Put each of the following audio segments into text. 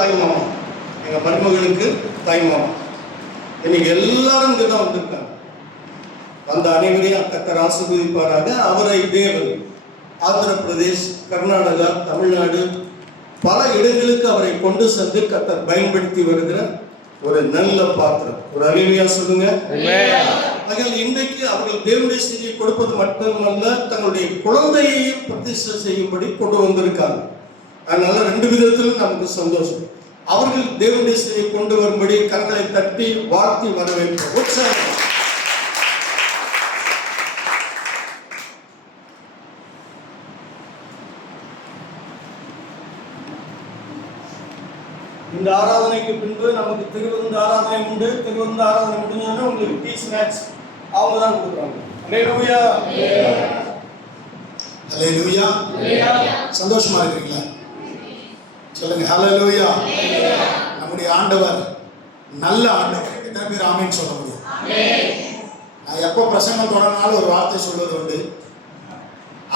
தாய் மாமா, எங்கள் மருமகளுக்கு தாய் மாமா. இன்னைக்கு எல்லாரும் இங்கே தான் வந்திருக்காங்க. அந்த அனைவரையும் கர்த்தர் ஆசீர்வதிப்பாராக. அவரை தேவன் ஆந்திர பிரதேஷ், கர்நாடகா, தமிழ்நாடு பல இடங்களுக்கு அவரை கொண்டு சென்று கர்த்தர் பயன்படுத்தி வருகிற ஒரு நல்ல பாத்திரம். ஒரு அல்லேலூயா சொல்லுங்க. ஆகையால் இன்றைக்கு அவர்கள் தேவனுடைய செய்தியை கொடுப்பது மட்டுமல்ல, தங்களுடைய குழந்தையையும் பிரதிஷ்டை செய்யும்படி கொண்டு வந்திருக்காங்க. அதனால ரெண்டு விதத்திலும் நமக்கு சந்தோஷம். அவர்கள் தேவனுடைய செய்தியை கொண்டு வரும்படி கரங்களை தட்டி வாழ்த்தி வரவேற்போம். உற்சாகம். இந்த ஆராதனைக்கு பின்பு நமக்கு திருவிருந்து ஆராதனை உண்டு. திருவிருந்து ஆராதனை முடிஞ்சோன்னா உங்களுக்கு டீ ஸ்நாக்ஸ் அவங்க தான் கொடுக்குறாங்க. அல்லேலூயா, அல்லேலூயா. சந்தோஷமா இருக்கிறீங்களா? சொல்லுங்க ஹல்லேலூயா. நம்முடைய ஆண்டவர் நல்ல ஆண்டவர். எத்தனை பேர் ஆமேன் சொல்ல முடியும்? நான் எப்போ பிரசங்கம் தொடங்கினாலும் ஒரு வார்த்தை சொல்வது உண்டு,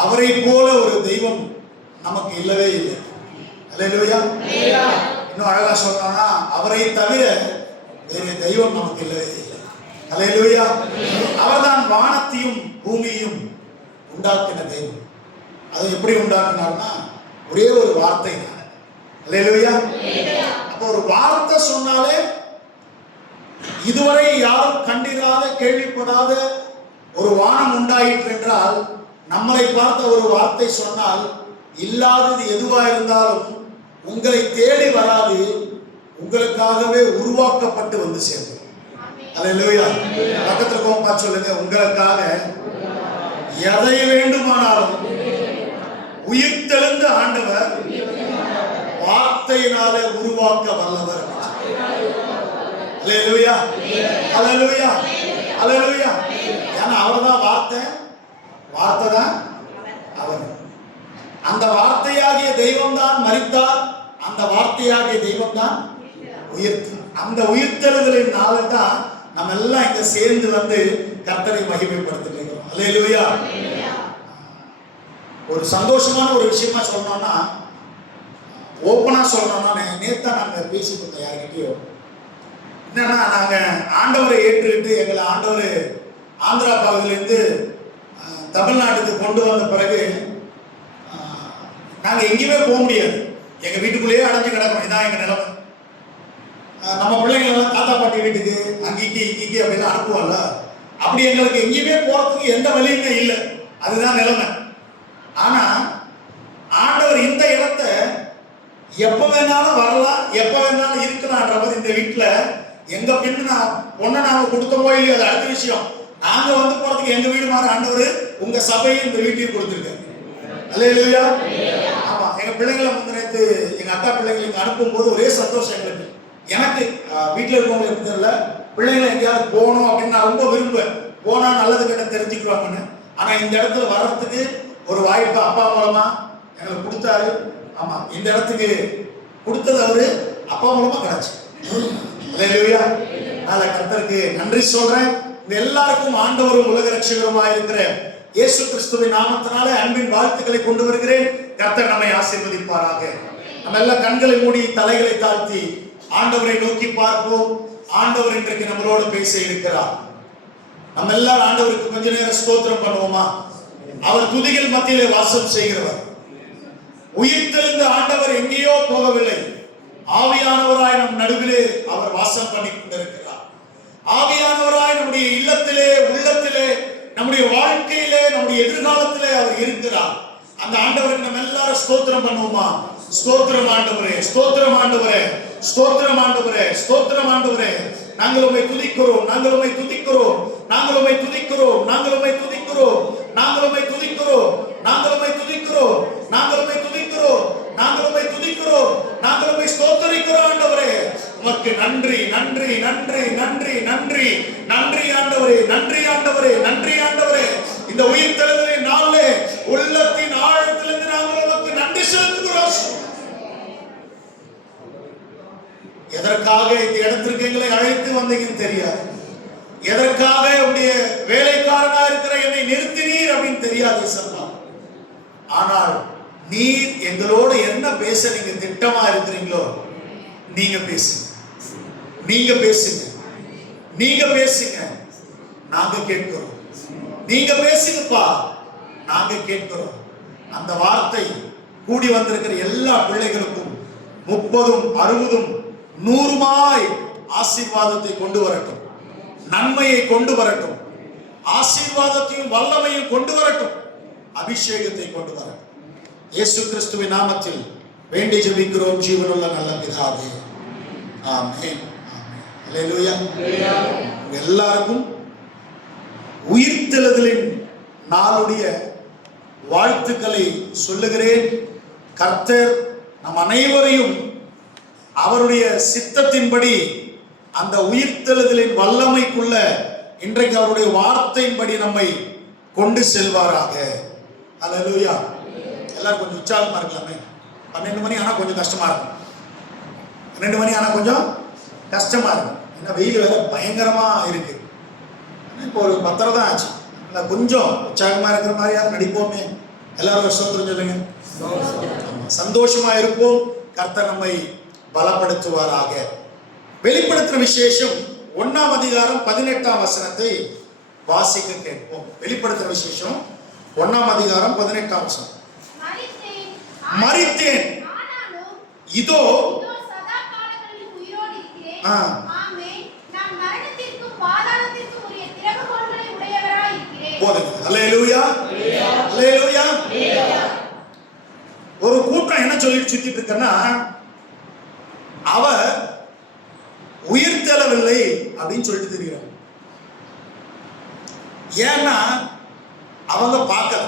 அவரை போல ஒரு தெய்வம் நமக்கு இல்லவே இல்லை. அல்லேலூயா. இன்னும் அழகா சொன்னா, அவரை தவிர வேறு தெய்வம் நமக்கு இல்லவே இல்லை. அல்லேலூயா. அவர்தான் வானத்தையும் பூமியையும் உண்டாக்கின தெய்வம். அதை எப்படி உண்டாக்கினார்னா ஒரே ஒரு வார்த்தை தான். அல்லேலூயா. அப்போ ஒரு வார்த்தை சொன்னாலே இதுவரை யாரும் கண்டிராத கேள்விப்படாத ஒரு வானம் உண்டாயிற்று என்றால், நம்மளை பார்த்த ஒரு வார்த்தை சொன்னால் இல்லாதது எதுவா இருந்தாலும் உங்களை தேடி வராது, உங்களுக்காகவே உருவாக்கப்பட்டு வந்து சேர்ந்து. அல்லேலூயா. பக்கத்துல கோப்பா சொல்லுங்க, உங்களுக்காக எதை வேண்டுமானாலும் உயிர்த்தெழுந்த ஆண்டவர் வார்த்தையினாலே உருவாக்க வல்லவர். அல்லேலூயா, அல்லேலூயா, அல்லேலூயா. ஏன்னா அவர்தான் வார்த்தை, வார்த்தை தான் அவர். அந்த வார்த்தையாகிய தெய்வம் தான் மரித்தார், அந்த வார்த்தையாகிய தெய்வம் தான் உயிர்த்தார். அந்த உயிர்த்தெழுதலின் நாளை தான் நம்ம எல்லாம் இங்க சேர்ந்து வந்து கர்த்தரை மகிமைப்படுத்திட்டு இருக்கிறோம். அல்லேலூயா. ஒரு சந்தோஷமான ஒரு விஷயமா சொல்லணும்னா, ஓப்பனா சொல்லணும்னா, நேத்தா நாங்க பேசிட்டு இருந்தோம் யார்கிட்டயோ, என்னன்னா நாங்க ஆண்டவரை ஏற்றுக்கிட்டு எங்களை ஆண்டவர் ஆந்திரா பகுதியிலேருந்து தமிழ்நாட்டுக்கு கொண்டு வந்த பிறகு நாங்கள் எங்கேயுமே போக முடியாது. எங்கள் வீட்டுக்குள்ளேயே அடைஞ்சு கிடக்கணும். இதான் எங்கள் நிலைமை. நம்ம பிள்ளைங்களெல்லாம் தாத்தா பாட்டி வீட்டுக்கு அங்கிக்கு அப்படிலாம் அனுப்புவோம்ல, அப்படி எங்களுக்கு எங்கேயுமே போகிறதுக்கு எந்த வழியுமே இல்லை. அதுதான் நிலைமை. ஆனால் ஆண்டவர் இந்த இடத்த எப்போ வேணாலும் வரலாம், எப்போ வேணாலும் இருக்கலான்ற மாதிரி இந்த வீட்டில் எங்கள் பொண்ணை நாங்கள் கொடுத்தோமோ இல்லையோ அது அடுத்த விஷயம். நாங்கள் வந்து போகிறதுக்கு எங்கள் வீடு மாதிரி ஆண்டவர் உங்கள் சபையை இந்த வீட்டையும் கொடுத்துருக்காரு. அல்லேலூயா. ஆமா, எங்க பிள்ளைங்களை முந்தினத்து எங்க அக்கா பிள்ளைங்களை இங்க அனுப்பும்போது ஒரே சந்தோஷம் எங்களுக்கு. எனக்கு வீட்டில் இருக்கவங்களுக்கு தெரியல, பிள்ளைங்களை எங்கேயாவது போகணும் அப்படின்னு நான் ரொம்ப விரும்புவேன். போனா நல்லது கிட்ட தெரிஞ்சுக்குவாங்கன்னு. ஆனா இந்த இடத்துல வர்றதுக்கு ஒரு வாய்ப்பு அப்பா மூலமா எங்களுக்கு கொடுத்தாரு. ஆமா, இந்த இடத்துக்கு கொடுத்தது அவரு அப்பா மூலமா கிடைச்சு. அல்லேலூயா. அதனால கர்த்தருக்கு நன்றி சொல்றேன். இந்த எல்லாருக்கும் ஆண்டவரும் உலக ரட்சகருமா இருக்கிற இயேசு கிறிஸ்துவின் நாமத்தினாலே அன்பின் வாழ்த்துக்களை கொண்டு வருகிறேன். கர்த்தர் நம்மை ஆசீர்வதிப்பாராக. நம்ம எல்லாம் கண்களை மூடி தலைகளை தாழ்த்தி ஆண்டவரை நோக்கி பார்ப்போம். ஆண்டவர் இன்றைக்கு நம்மளோடு பேச இருக்கிறார். நம்ம எல்லாரும் ஆண்டவருக்கு கொஞ்ச நேரம் ஸ்தோத்திரம் பண்ணுவோமா? அவர் துதிகள் மத்தியிலே வாசம் செய்கிறவர். உயிர்த்தெழுந்த ஆண்டவர் எங்கேயோ போகவில்லை. ஆவியானவராய் நம் நடுவிலே அவர் வாசம் பண்ணி கொண்டிருக்கிறார். ஆவியானவராய் நம்முடைய இல்லத்திலே, உள்ளத்திலே, நம்முடைய வாழ்க்கையிலே, நம்முடைய எதிர்காலத்திலே அவர் இருக்கிறார். அந்த ஆண்டவருக்கு நம்ம எல்லாரும் ஸ்தோத்திரம் பண்ணுவோமா? ஸ்தோத்திரம் ஆண்டவரே, ஸ்தோத்திரம் ஆண்டவரே, ஸ்தோத்திரம் ஆண்டவரே, ஸ்தோத்திரம் ஆண்டவரே. நாங்கள் உம்மை துதிக்கிறோம், நாங்கள் உம்மை துதிக்கிறோம், நாங்கள் உம்மை துதிக்கிறோம், நாங்கள் உம்மை துதிக்கிறோம், நாங்கள் உம்மை துதிக்கிறோம், நாங்கள் உம்மை துதிக்கிறோம், நாங்கள் உம்மை துதிக்கிறோம், நாங்கள் உம்மை துதிக்கிறோம், நாங்கள் உம்மை ஸ்தோத்திரிக்கிறோம் ஆண்டவரே. உமக்கு நன்றி, நன்றி, நன்றி, நன்றி, நன்றி, நன்றி ஆண்டவரே, நன்றி ஆண்டவரே, நன்றி ஆண்டவரே. இந்த உயிர்த்தெழுதலின் நாளிலே உள்ளத்தின் ஆழத்திலிருந்து நாங்கள் உமக்கு நன்றி செலுத்துகிறோம். எதற்காக இந்த இடத்திற்கு எங்களை அழைத்து வந்தீங்கன்னு தெரியாது. எதற்காக உடைய வேலைக்காரனா இருக்கிற என்னை நிறுத்தினீர் அப்படின்னு தெரியாது சொன்னா. ஆனால் நீர் எங்களோடு என்ன பேச நீங்க திட்டமா இருக்கிறீங்களோ நீங்க பேசுங்க, நீங்க பேசுங்க, நீங்க பேசுங்க, நாங்க கேட்கிறோம். நீங்க பேசுங்கப்பா, நாங்க கேட்கிறோம். அந்த வார்த்தை கூடி வந்திருக்கிற எல்லா பிள்ளைகளுக்கும் 30, 60, 100 ஆசீர்வாதத்தை கொண்டு வரட்டும், நன்மையை கொண்டு வரட்டும், ஆசீர்வாதத்தையும் வல்லமையும் கொண்டு வரட்டும், அபிஷேகத்தை கொண்டு வரட்டும். இயேசு கிறிஸ்துவின் நாமத்தில் வேண்டி ஜெபிக்கிறோம் ஜீவனுள்ள நல்ல பிதாவே, ஆமென். அல்லேலூயா. எல்லாருக்கும் உயிர்த்தெழுதலின் நாளுடைய வாழ்த்துக்களை சொல்லுகிறேன். கர்த்தர் நம் அனைவரையும் அவருடைய சித்தத்தின்படி அந்த உயிர்த்தெழுதலின் வல்லமைக்குள்ள இன்றைக்கு அவருடைய வார்த்தையின்படி நம்மை கொண்டு செல்வாராக. அல்லேலூயா. எல்லாரும் கொஞ்சம் உற்சாகமா இருக்கலாமே. 12 மணி ஆனா கொஞ்சம் கஷ்டமா இருக்கும், 12 மணி ஆனா கொஞ்சம் கஷ்டமா இருக்கும். ஏன்னா வெயில் வேற பயங்கரமா இருக்கு. இப்போ ஒரு 10:30 தான் ஆச்சு. கொஞ்சம் உற்சாகமா இருக்கிற மாதிரியாவது நடிப்போமே. எல்லாரும் ஸ்தோத்திரம் சொல்லுங்க. சந்தோஷமா இருப்போம். கர்த்தர் நம்மை பலப்படுத்துவாராக. வெளிப்படுத்துற விசேஷம் 1ஆம் அதிகாரம் 18ஆம் வசனத்தை வாசிக்க கேட்போம். வெளிப்படுத்துற விசேஷம் 1ஆம் அதிகாரம் 18ஆம் வசனம். மரித்தேன், இதோ சதா காலங்களில் உயிரோடு இருக்கிறேன். ஆமென். நான் மரணத்திற்கும் பாதாளத்திற்கும் உரிய திறவுகோல்களை உடையவராய் இருக்கிறேன். போதுங்க. அல்லேலூயா, அல்லேலூயா. ஒரு கூட்டம் என்ன சொல்லிட்டு சுத்திட்டு இருக்கன்னா, அவர் உயிர்த்தெழவில்லை அப்படின்னு சொல்லிட்டு தெரிகிறார். ஏன்னா அவங்க பார்க்கல.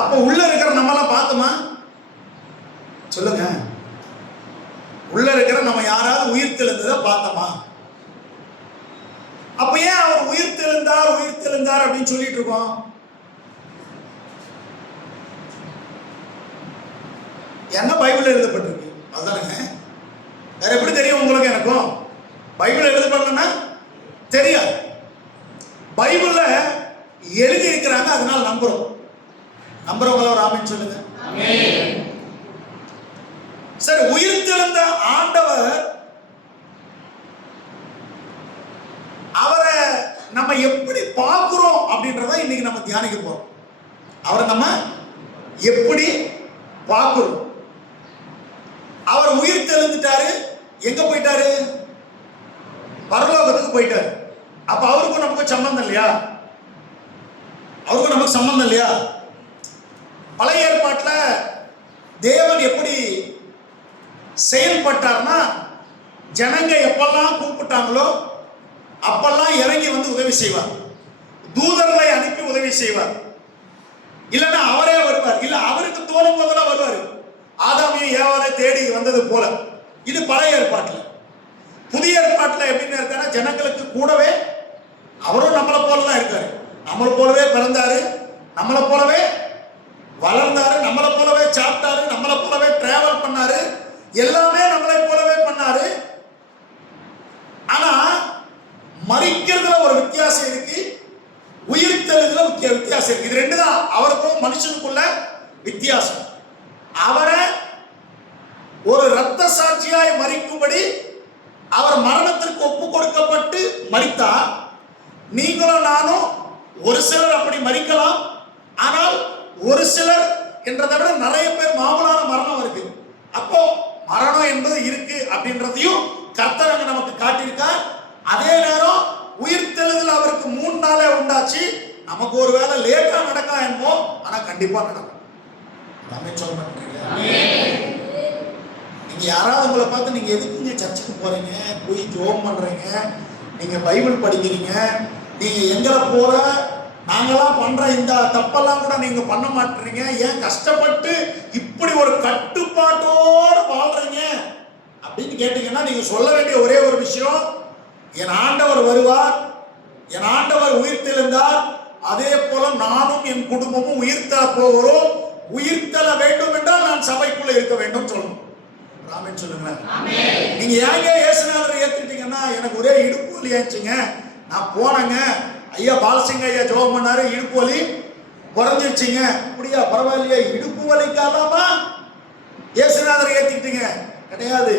அப்ப உள்ள இருக்கிற நம்மளாம் பார்த்தோமா? சொல்லுங்க. உள்ள இருக்கிற நம்ம யாராவது உயிர்த்தெழுந்ததை பார்த்தோமா? அப்ப ஏன் அவர் உயிர்த்தெழுந்தார் உயிர்த்தெழுந்தார் அப்படின்னு சொல்லிட்டு இருக்கோம்? என்ன பைபிள் எழுதப்பட்டிருக்கு அதுதானுங்க. வேற எப்படி தெரியும் உங்களுக்கு? எனக்கும் பைபிள் எழுதப்படலன்னா தெரியாது. பைபிள்ல எழுதி இருக்கிறாங்க, அதனால நம்புறோம். நம்புறவங்கள ஒரு ஆமென் சொல்லுங்க. சரி, உயிர்த்தெழுந்த ஆண்டவர் அவரை நம்ம எப்படி பார்க்கிறோம் அப்படின்றத இன்னைக்கு நம்ம தியானிக்க போறோம். அவரை நம்ம எப்படி பார்க்கிறோம்? அவர் உயிர் தெழுந்துட்டாரு. எங்க போயிட்டாரு? பரலோகத்துக்கு போயிட்டாரு. அப்ப அவருக்கும் நமக்கு சம்பந்தம் இல்லையா? அவருக்கும் நமக்கு சம்பந்தம் இல்லையா? பழைய ஏற்பாட்டில் தேவன் எப்படி செயல்பட்டார்னா, ஜனங்க எப்பெல்லாம் கூப்பிட்டாங்களோ அப்பெல்லாம் இறங்கி வந்து உதவி செய்வார். தூதர்களை அனுப்பி உதவி செய்வார். இல்லைன்னா அவரே வருவார். இல்ல அவருக்கு தோணும் போதெல்லாம் வருவார். ஆதாமியும் ஏவாளை தேடி வந்தது போல. இது பழைய ஏற்பாட்டில். புதிய ஏற்பாட்டில் எப்படின்னு இருக்காருன்னா, ஜனங்களுக்கு கூடவே அவரும் நம்மளை போலதான் இருக்காரு. நம்மளை போலவே பிறந்தாரு, நம்மளை போலவே வளர்ந்தாரு, நம்மளை போலவே சாப்பிட்டாரு, நம்மளை போலவே டிராவல் பண்ணாரு, எல்லாமே நம்மளை போலவே பண்ணாரு. ஆனா மரிக்கிறதுல ஒரு வித்தியாசம் இருக்கு, உயிர்த்தெழுதுல வித்தியாசம் இருக்கு. இது ரெண்டு தான் அவருக்கும் மனுஷனுக்குள்ள வித்தியாசம். அவரை ஒரு இரத்த சாட்சியாய் மரிக்கும்படி அவர் மரணத்திற்கு ஒப்பு கொடுக்கப்பட்டு மரித்தார். நீங்களும் நானும் ஒரு சிலர் அப்படி மரிக்கலாம். ஆனால் ஒரு சிலர் என்றதை விட நிறைய பேர் மாமூலான மரணம் இருக்கு. அப்போ மரணம் என்பது இருக்கு அப்படின்றதையும் கர்த்தர் நமக்கு காட்டியிருக்கார். அதே நேரம் உயிர்த்தெழுதல் அவருக்கு 3 நாளே உண்டாச்சு. நமக்கு ஒரு வேலை லேட்டா நடக்கலாம் என்போம், ஆனா கண்டிப்பா நடக்கும். சொல்ல நீங்க யாராவது உங்களை பார்த்து நீங்க எதுக்கு சர்ச்சுக்கு போறீங்க, போய் ஜோம் பண்றீங்க, நீங்க பைபிள் படிக்கிறீங்க, நீங்க எங்களை போற நாங்கெல்லாம் பண்ற இந்த தப்பெல்லாம் கூட நீங்க பண்ண மாட்டீங்க, ஏன் கஷ்டப்பட்டு இப்படி ஒரு கட்டுப்பாட்டோடு வாழ்றீங்க அப்படின்னு கேட்டீங்கன்னா, நீங்க சொல்ல வேண்டிய ஒரே ஒரு விஷயம், என் ஆண்டவர் வருவார், என் ஆண்டவர் உயிர்த்தெழுந்தார், அதே போல நானும் என் குடும்பமும் உயிர்த்தெழ போகிறோம். உயிர்த்தெழ வேண்டும் என்றால் நான் சபைக்குள்ள இருக்க வேண்டும் சொல்லணும். ஆமென் சொல்லுங்க. நீங்க ஏங்க இயேசுநாதரை ஏத்துக்கிட்டீங்கன்னா, எனக்கு ஒரே இடுப்பு வலி ஆச்சுங்க, நான் போனேங்க, ஐயா பாலசிங்க ஐயா ஜெபம் பண்ணாரு, இடுப்பு வலி குறைஞ்சிருச்சுங்க. அப்படியா, பரவாயில்லையா, இடுப்பு வலிக்காலாமா இயேசுநாதரை ஏத்துக்கிட்டீங்க? கிடையாது.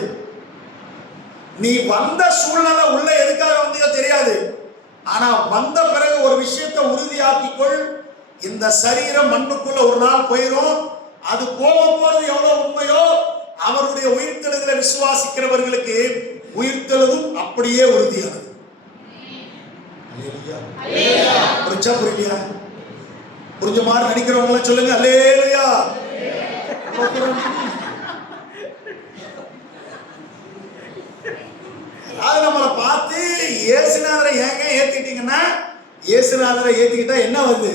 நீ வந்த சூழ்நிலை உள்ள எதுக்காக வந்தியோ தெரியாது. ஆனா வந்த பிறகு ஒரு விஷயத்தை உறுதியாக்கிக்கொள். இந்த சரீரம் மண்ணுக்குள்ள ஒரு நாள் போயிடும். அது போகும்போது எவ்வளவு உண்மையோ அவருடைய உயிர்த்தெழுதலை விசுவாசிக்கிறவர்களுக்கு உயிர்த்தெழுதும் அப்படியே உறுதியானது. புரிஞ்சா புரியலையா? புரிஞ்ச மாதிரி நடிக்கிறவங்க சொல்லுங்க அல்லேலூயா. அது நம்மளை பார்த்து இயேசுநாதரை ஏங்க ஏத்திட்டீங்கன்னா, இயேசுநாதரை ஏத்திக்கிட்டா என்ன வருது?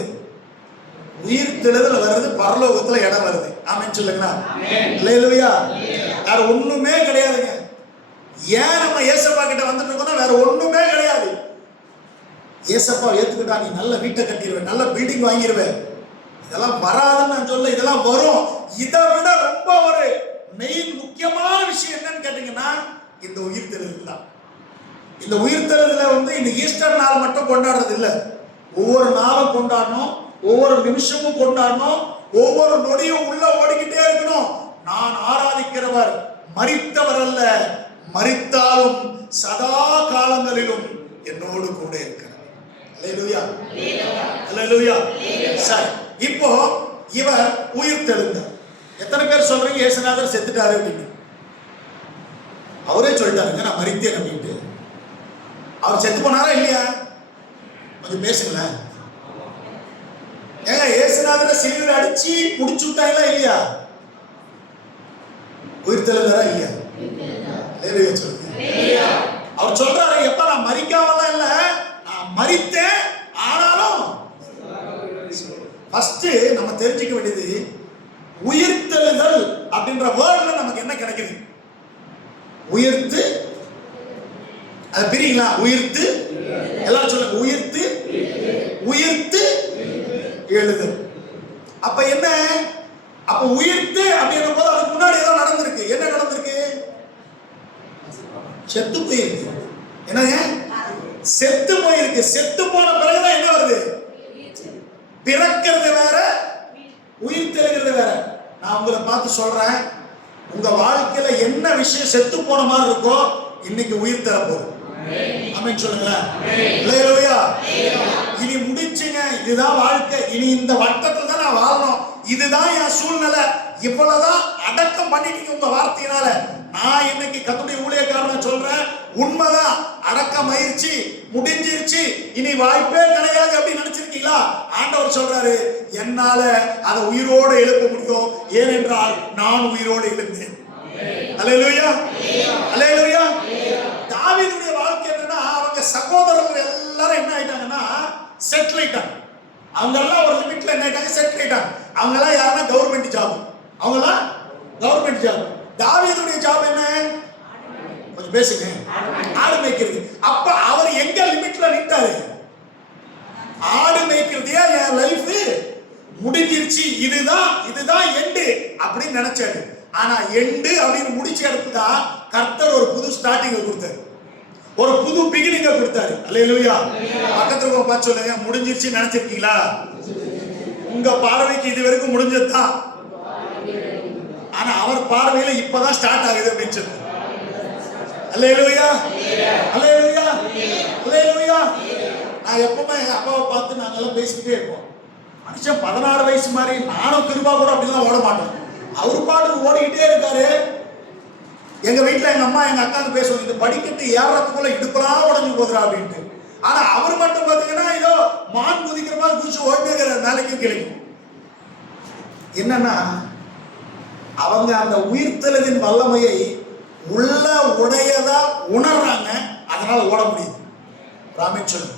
உயிர்த்தெழுதல் வருது, பரலோகத்துல இடம் வருது. ஆமென் சொல்லுங்களா? அல்லேலூயா. வேற ஒண்ணுமே கிடையாதுங்க. ஏன் நம்ம ஏசப்பா கிட்ட வந்துட்டு இருக்கோம்னா வேற ஒண்ணுமே கிடையாது. ஏசப்பா ஏத்துக்கிட்டா நீ நல்ல வீட்டை கட்டிடுவேன், நல்ல பில்டிங் வாங்கிடுவேன். இதெல்லாம் வராதுன்னு நான் சொல்ல, இதெல்லாம் வரும். இதை விட ரொம்ப ஒரு மெயின் முக்கியமான விஷயம் என்னன்னு கேட்டீங்கன்னா இந்த உயிர்த்தெழுதல் தான். இந்த உயிர்த்தெழுதலை இந்த ஈஸ்டர் நாள் மட்டும் கொண்டாடுறது இல்லை. ஒவ்வொரு நாளும் கொண்டாடணும், ஒவ்வொரு நிமிஷமும் கொண்டாடணும், ஒவ்வொரு நொடியும் உள்ள ஓடிக்கிட்டே இருக்கணும். நான் ஆராதிக்கிறவர் மரித்தவர் அல்ல, மரித்தாலும் சதா காலங்களிலும் என்னோடு கூட இருக்கிறார். அல்லேலூயா, அல்லேலூயா. சரி, இப்போ இவர் உயிர்த்தெழுந்தார். எத்தனை பேர் சொல்றீங்க இயேசுநாதர் செத்துட்டாரு அப்படின்னு? அவரே சொல்லிட்டாருங்க நான் மரித்தேன் அப்படின்ட்டு. அவர் செத்து போனாரா இல்லையா? கொஞ்சம் பேசுங்களேன். ஏங்க இயேசுநாதரை சிலுவையில் அடிச்சு முடிச்சு விட்டாங்களா இல்லையா? உயிர்த்தெழுந்தாரா இல்லையா? அல்லேலூயா சொல்லுங்க. அவர் சொல்றாரு எப்ப நான் மரிக்காமலாம் இல்ல, நான் மரித்தேன். ஆனாலும் ஃபர்ஸ்ட் நம்ம தெரிஞ்சுக்க வேண்டியது உயிர்த்தெழுதல் அப்படின்ற வேர்ட்ல நமக்கு என்ன கிடைக்குது? உயிர்த்து, அது பிரிங்களா? உயிர்த்து, எல்லாரும் சொல்லுங்க உயிர்த்து, உயிர்த்து எழுதல். அப்ப என்ன? அப்ப உயிர்த்து அப்படின்ற போது அதுக்கு முன்னாடி ஏதோ நடந்திருக்கு. என்ன நடந்திருக்கு? செத்து போயிருக்கு. என்னங்க? செத்து போயிருக்கு. செத்து போன பிறகுதான் என்ன வருது? பிறக்கிறது வேற, உயிர் தெழுகிறது வேற. நான் உங்களை பார்த்து சொல்றேன், உங்க வாழ்க்கையில என்ன விஷயம் செத்து போன மாதிரி இருக்கோ இன்னைக்கு உயிர் தர போகுது. ஆமென் சொல்லுங்களேன். அல்லேலூயா. இனி முடிச்சுங்க, இதுதான் வாழ்க்கை. இனி இந்த வட்டத்துல தான் நான் வாழணும், இதுதான் என் சூழ்நிலை, இவ்வளவுதான் அடக்கம் பண்ணிட்டீங்க உங்க வார்த்தையினால. நான் இன்னைக்கு கர்த்தருடைய ஊழியக்காரனை சொல்றேன், உண்மைதான். அடக்கம் ஆயிருச்சு, முடிஞ்சிருச்சு, இனி வாய்ப்பே கிடையாது அப்படின்னு நினைச்சிருக்கீங்களா? ஆண்டவர் சொல்றாரு, என்னால அதை உயிரோடு எழுப்ப முடியும், ஏனென்றால் நான் உயிரோடு எழுந்தேன். அல்லேலூயா, அல்லேலூயா. தாவீதுடைய வாழ்க்கை என்னன்னா, அவங்க சகோதரர்கள் எல்லாரும் என்ன ஆயிட்டாங்கன்னா செட்டில் ஆயிட்டாங்க. அவங்க எல்லாம் ஒரு லிமிட்ல என்ன ஆயிட்டாங்க? செட்டில் ஆயிட்டாங்க. அவங்க எல்லாம் யாருன்னா கவர்மெண்ட் ஜாப், அவங்க எல்லாம் கவர்மெண்ட் ஜாப். தாவீதுடைய ஜாப் என்ன? கொஞ்சம் பேசுங்க. ஆடு மேய்க்கிறது. அப்ப அவர் எங்க லிமிட்ல நின்றாரு? ஆடு மேய்க்கிறதே என் லைஃப் முடிஞ்சிருச்சு, இதுதான் எண்டு அப்படின்னு நினைச்சாரு. ஆனா எண்டு அப்படின்னு முடிச்ச இடத்துல தான் கர்த்தர் ஒரு புது ஸ்டார்டிங் கொடுத்தாரு, ஒரு புது பிகினிங் கொடுத்தாரு. அல்லேலூயா. பக்கத்துல பார்த்து சொல்லுங்க, முடிஞ்சிருச்சு நினைச்சிருக்கீங்களா? உங்க பார்வைக்கு இது வரைக்கும் முடிஞ்சதுதான், ஆனா அவர் பார்வையில இப்பதான் ஸ்டார்ட் ஆகுது அப்படின்னு சொல்லு. அல்லேலூயா, அல்லேலூயா, அல்லேலூயா. நான் எப்பவுமே எங்க அப்பாவை பார்த்து நாங்கெல்லாம் பேசிக்கிட்டே இருப்போம். மனுஷன் 16 வயசு மாதிரி, நானும் திரும்ப கூட அப்படிலாம் ஓட மாட்டேன். அவரு பாட்டு ஓடிக்கிட்டே இருக்காரு. எங்க வீட்டுல எங்க அம்மா எங்க அக்காவுக்கு பேசுவாங்க, இந்த படிக்கட்டு ஏறதுக்குள்ள இடுப்பெல்லாம் உடஞ்சு போகுதுரா அப்படின்ட்டு. ஆனா அவர் மட்டும் பாத்தீங்கன்னா ஏதோ மான் குதிக்கிற மாதிரி குதிச்சு ஓடுங்கிற நாளைக்கும் கிடைக்கும். என்னன்னா அவங்க அந்த உயிர்த்தெழுதின் வல்லமையை உள்ள உடையதா உணர்றாங்க, அதனால ஓட முடியுது. ராமேன் சொல்லுங்க.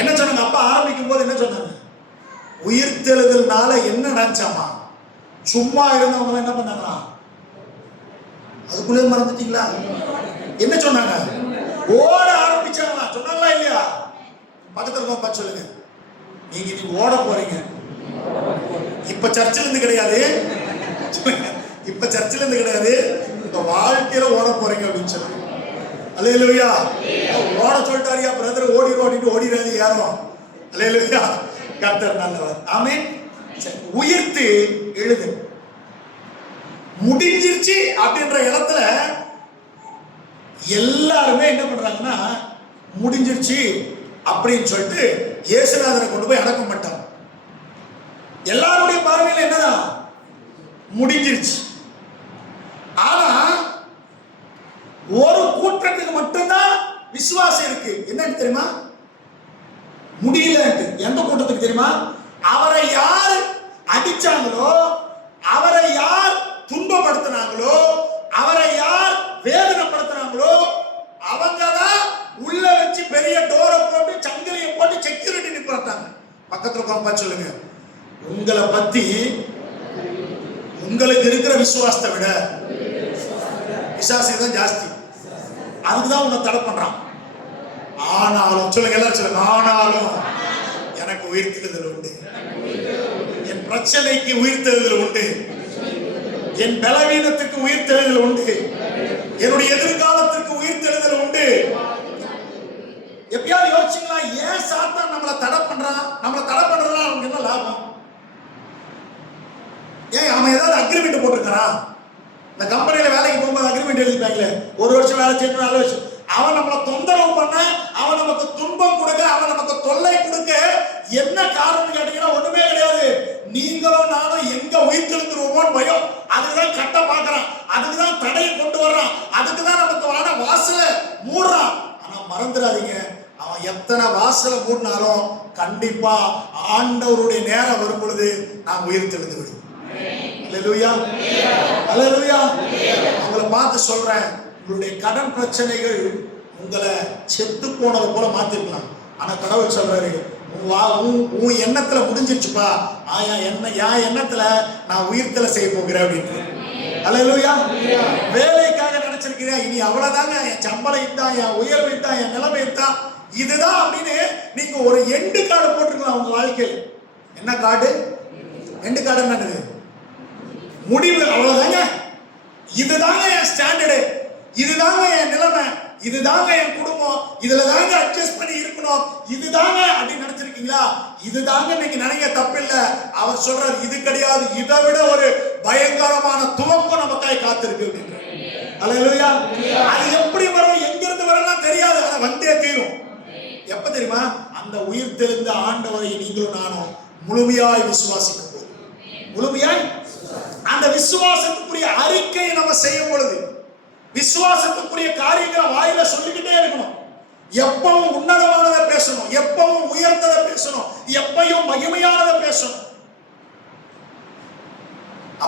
என்ன சொன்னாங்க அப்பா ஆரம்பிக்கும் போது? என்ன சொன்னாங்க? உயிர்த்தெழுதல்னால என்ன நினைச்சாமா? சும்மா இருந்தவங்க என்ன பண்ணாங்களா? அதுக்குள்ளே மறந்துட்டீங்களா? என்ன சொன்னாங்க? ஓட ஆரம்பிச்சாங்களா? சொன்னாங்களா இல்லையா? பக்கத்துல பார்த்து சொல்லுங்க, நீங்க இன்னைக்கு ஓட போறீங்க. இப்ப சர்ச்சில் இருந்து கிடையாது, இப்ப சர்ச்சில் இருந்து கிடையாது, உங்க வாழ்க்கையில ஓட போறீங்க அப்படின்னு சொல்லுங்க. அல்லேலூயா. ஓட சொல்லிட்டாரியா பிரதர், ஓடிட்டு ஓடிடாது யாரும். அல்லேலூயா. கர்த்தர் நல்லவர். ஆமென். உயிர்த்து எழுது. முடிஞ்சிருச்சு அப்படின்ற இடத்துல எல்லாருமே என்ன பண்றாங்கன்னா முடிஞ்சிருச்சு அப்படின்னு சொல்லிட்டு இயேசுநாதரை கொண்டு போய் அடக்கம் பண்ணிட்டாங்க. எல்லாருடைய பார்வையில் என்னதான் முடிஞ்சிருச்சு. ஆனா ஒரு கூட்டத்துக்கு மட்டும்தான் விசுவாசம் இருக்கு. என்னன்னு தெரியுமா? முடியல. எந்த கூட்டத்துக்கு தெரியுமா? அவரை யார் அடிச்சாங்களோ, அவரை யார் துன்பப்படுத்தினாங்களோ, அவரை யார் வேதனைப்படுத்தினாங்களோ அவங்கதான் உள்ள வச்சு பெரிய டோரை போட்டு சங்கிலியை போட்டு செக்யூரிட்டி நிப்பாட்டாங்க. பக்கத்துல உட்கார்ந்து சொல்லுங்க, உங்களை பத்தி உங்களுக்கு இருக்கிற விசுவாசத்தை விட விசுவாசம் தான் ஜாஸ்தி. அதுக்குதான் உன்னை தடை பண்றான். ஆனாலும் சொல்லுங்க, எல்லாரும் சொல்லுங்க, ஆனாலும் எனக்கு உயிர்த்தெழுதல் உண்டு, என் பிரச்சனைக்கு உயிர்த்தெழுதல் உண்டு, என் பலவீனத்துக்கு உயிர்த்தெழுதல் உண்டு, என்னுடைய எதிர்காலத்திற்கு உயிர்த்தெழுதல் உண்டு. எப்பயாவது யோசிச்சீங்களா, ஏன் சாத்தான் நம்மளை தடை பண்றான்? நம்மளை தடை பண்றதுனால அவனுக்கு என்ன லாபம்? ஏன் அவன் ஏதாவது அக்ரிமெண்ட் போட்டிருக்கான்? இந்த கம்பெனியில வேலைக்கு போகும்போது அக்ரிமெண்ட் எழுதிப்பாங்களே, 1 வருஷம் வேலை செய்யணும், 4 வருஷம். அவன் நம்மளை தொந்தரவு பண்ண, அவன் நமக்கு துன்பம் கொடுக்க, அவன் நமக்கு தொல்லை கொடுக்க என்ன காரணம் கேட்டீங்கன்னா ஒண்ணுமே கிடையாது. நீங்களும் நானும் எங்க உயிர்த்தெழுந்துருவோமோன்னு பயம். அதுக்குதான் கட்ட பாக்குறான், அதுக்குதான் தடையை கொண்டு வர்றான், அதுக்குதான் நமக்கு வான வாசலை மூடுறான். ஆனா மறந்துடாதீங்க, அவன் எத்தனை வாசலை மூடினாலும் கண்டிப்பா ஆண்டவருடைய நேரம் வரும் பொழுது நாம் உயிர்த்தெழுந்து விடுவோம். அல்லேலூயா, அல்லேலூயா. உங்களை பார்த்து சொல்றேன், உங்களுடைய கடன் பிரச்சனைகள் உங்களை செத்து போனது போல மாத்திருக்கலாம். ஆனா கடவுள் சொல்றாரு, உன் எண்ணத்துல முடிஞ்சிருச்சுப்பா, என் எண்ணத்துல நான் உயிர்த்தலை செய்ய போகிறேன் அப்படின்னு. அல்லேலூயா. வேலைக்காக நினைச்சிருக்கிறேன், இனி அவ்வளவுதாங்க, என் சம்பளம் இதான், என் உயர்வு இதான், என் நிலைமை இதான், இதுதான் அப்படின்னு நீங்க ஒரு எண்டு கார்டு போட்டுருக்கலாம் உங்க வாழ்க்கையில். என்ன கார்டு? எண்டு கார்டு என்னது? முடிவு. அவ்வளவுதாங்க, இதுதாங்க என் ஸ்டாண்டர்டு, இதுதாங்க என் நிலைமை, இதுதாங்க என் குடும்பம், இதுல தாங்க அட்ஜஸ்ட் பண்ணி இருக்கணும், இதுதாங்க அப்படின்னு நினைச்சிருக்கீங்களா? இதுதாங்க நீங்க நினைக்க தப்பில்லை. அவர் சொல்றாரு, இது கிடையாது, இதை விட ஒரு பயங்கரமான துவக்கம் நமக்காய் காத்திருக்கு அப்படின்னு. அல்லேலூயா. அது எப்படி வரும், எங்கிருந்து வரலாம் தெரியாது, ஆனா வந்தே தீரும். எப்ப தெரியுமா? அந்த உயிர் தெளிந்த ஆண்டவரை நீங்களும் நானும் முழுமையாய் விசுவாசிக்கும் போது, முழுமையாய் அந்த விசுவாசத்துக்குரிய அறிக்கையை நம்ம செய்யும் பொழுது, விசுவாசத்துக்குரிய காரியங்களை வாயில சொல்லிக்கிட்டே இருக்கணும். எப்பவும் உன்னதமானதை பேசணும், எப்பவும் உயர்ந்ததை பேசணும், எப்பயும் மகிமையானதை பேசணும்.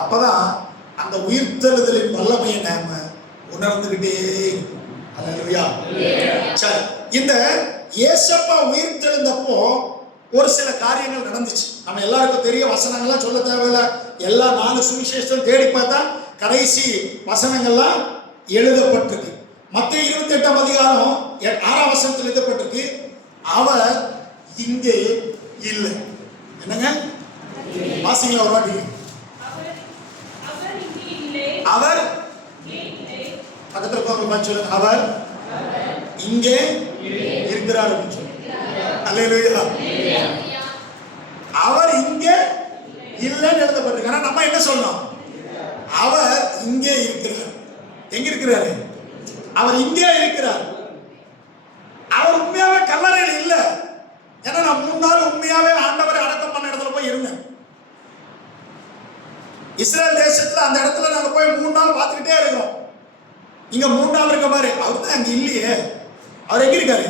அப்பதான் அந்த உயிர்த்தெழுதலின் வல்லமையை நாம உணர்ந்துகிட்டே இருக்கும். அல்லேலூயா. சரி, இந்த இயேசப்பா உயிர்த்தெழுந்தப்போ ஒரு சில காரியங்கள் நடந்துச்சு. நம்ம எல்லாருக்கும் தெரிய வசனங்கள்லாம் சொல்ல தேவையில்லை. எல்லா 4 சுவிசேஷம் தேடி பார்த்தா கடைசி வசனங்கள்லாம் எழுதப்பட்டிருக்கு. மத்தேயு 28ஆம் அதிகாரம் 6ஆம் வசனத்தில் எழுதப்பட்டிருக்கு, அவர் இங்கே இல்லை. என்னங்க வாசிங்களா ஒரு வாட்டி? அவர் பக்கத்தில் சொல்லுங்க, அவர் இங்கே இருக்கிறார் அப்படின்னு சொல்லுங்க. அல்லேலூயா. அவர் இங்கே இல்லைன்னு எழுதப்பட்டிருக்கு. ஆனா நம்ம என்ன சொல்லணும்? அவர் இங்கே இருக்கிறார். எங்க இருக்கிறாரு? அவர் இங்கே இருக்கிறார். அவர் உண்மையாவே கல்லறையில் இல்லை. ஏன்னா நான் 3 நாள் உண்மையாவே ஆண்டவரை அடக்கம் பண்ண இடத்துல போய் இருந்தேன். இஸ்ரேல் தேசத்துல அந்த இடத்துல நாங்க போய் 3 நாள் பார்த்துக்கிட்டே இருக்கோம். இங்க 3 நாள் இருக்க மாதிரி அவர் தான் அங்க இல்லையே. அவர் எங்க இருக்காரு?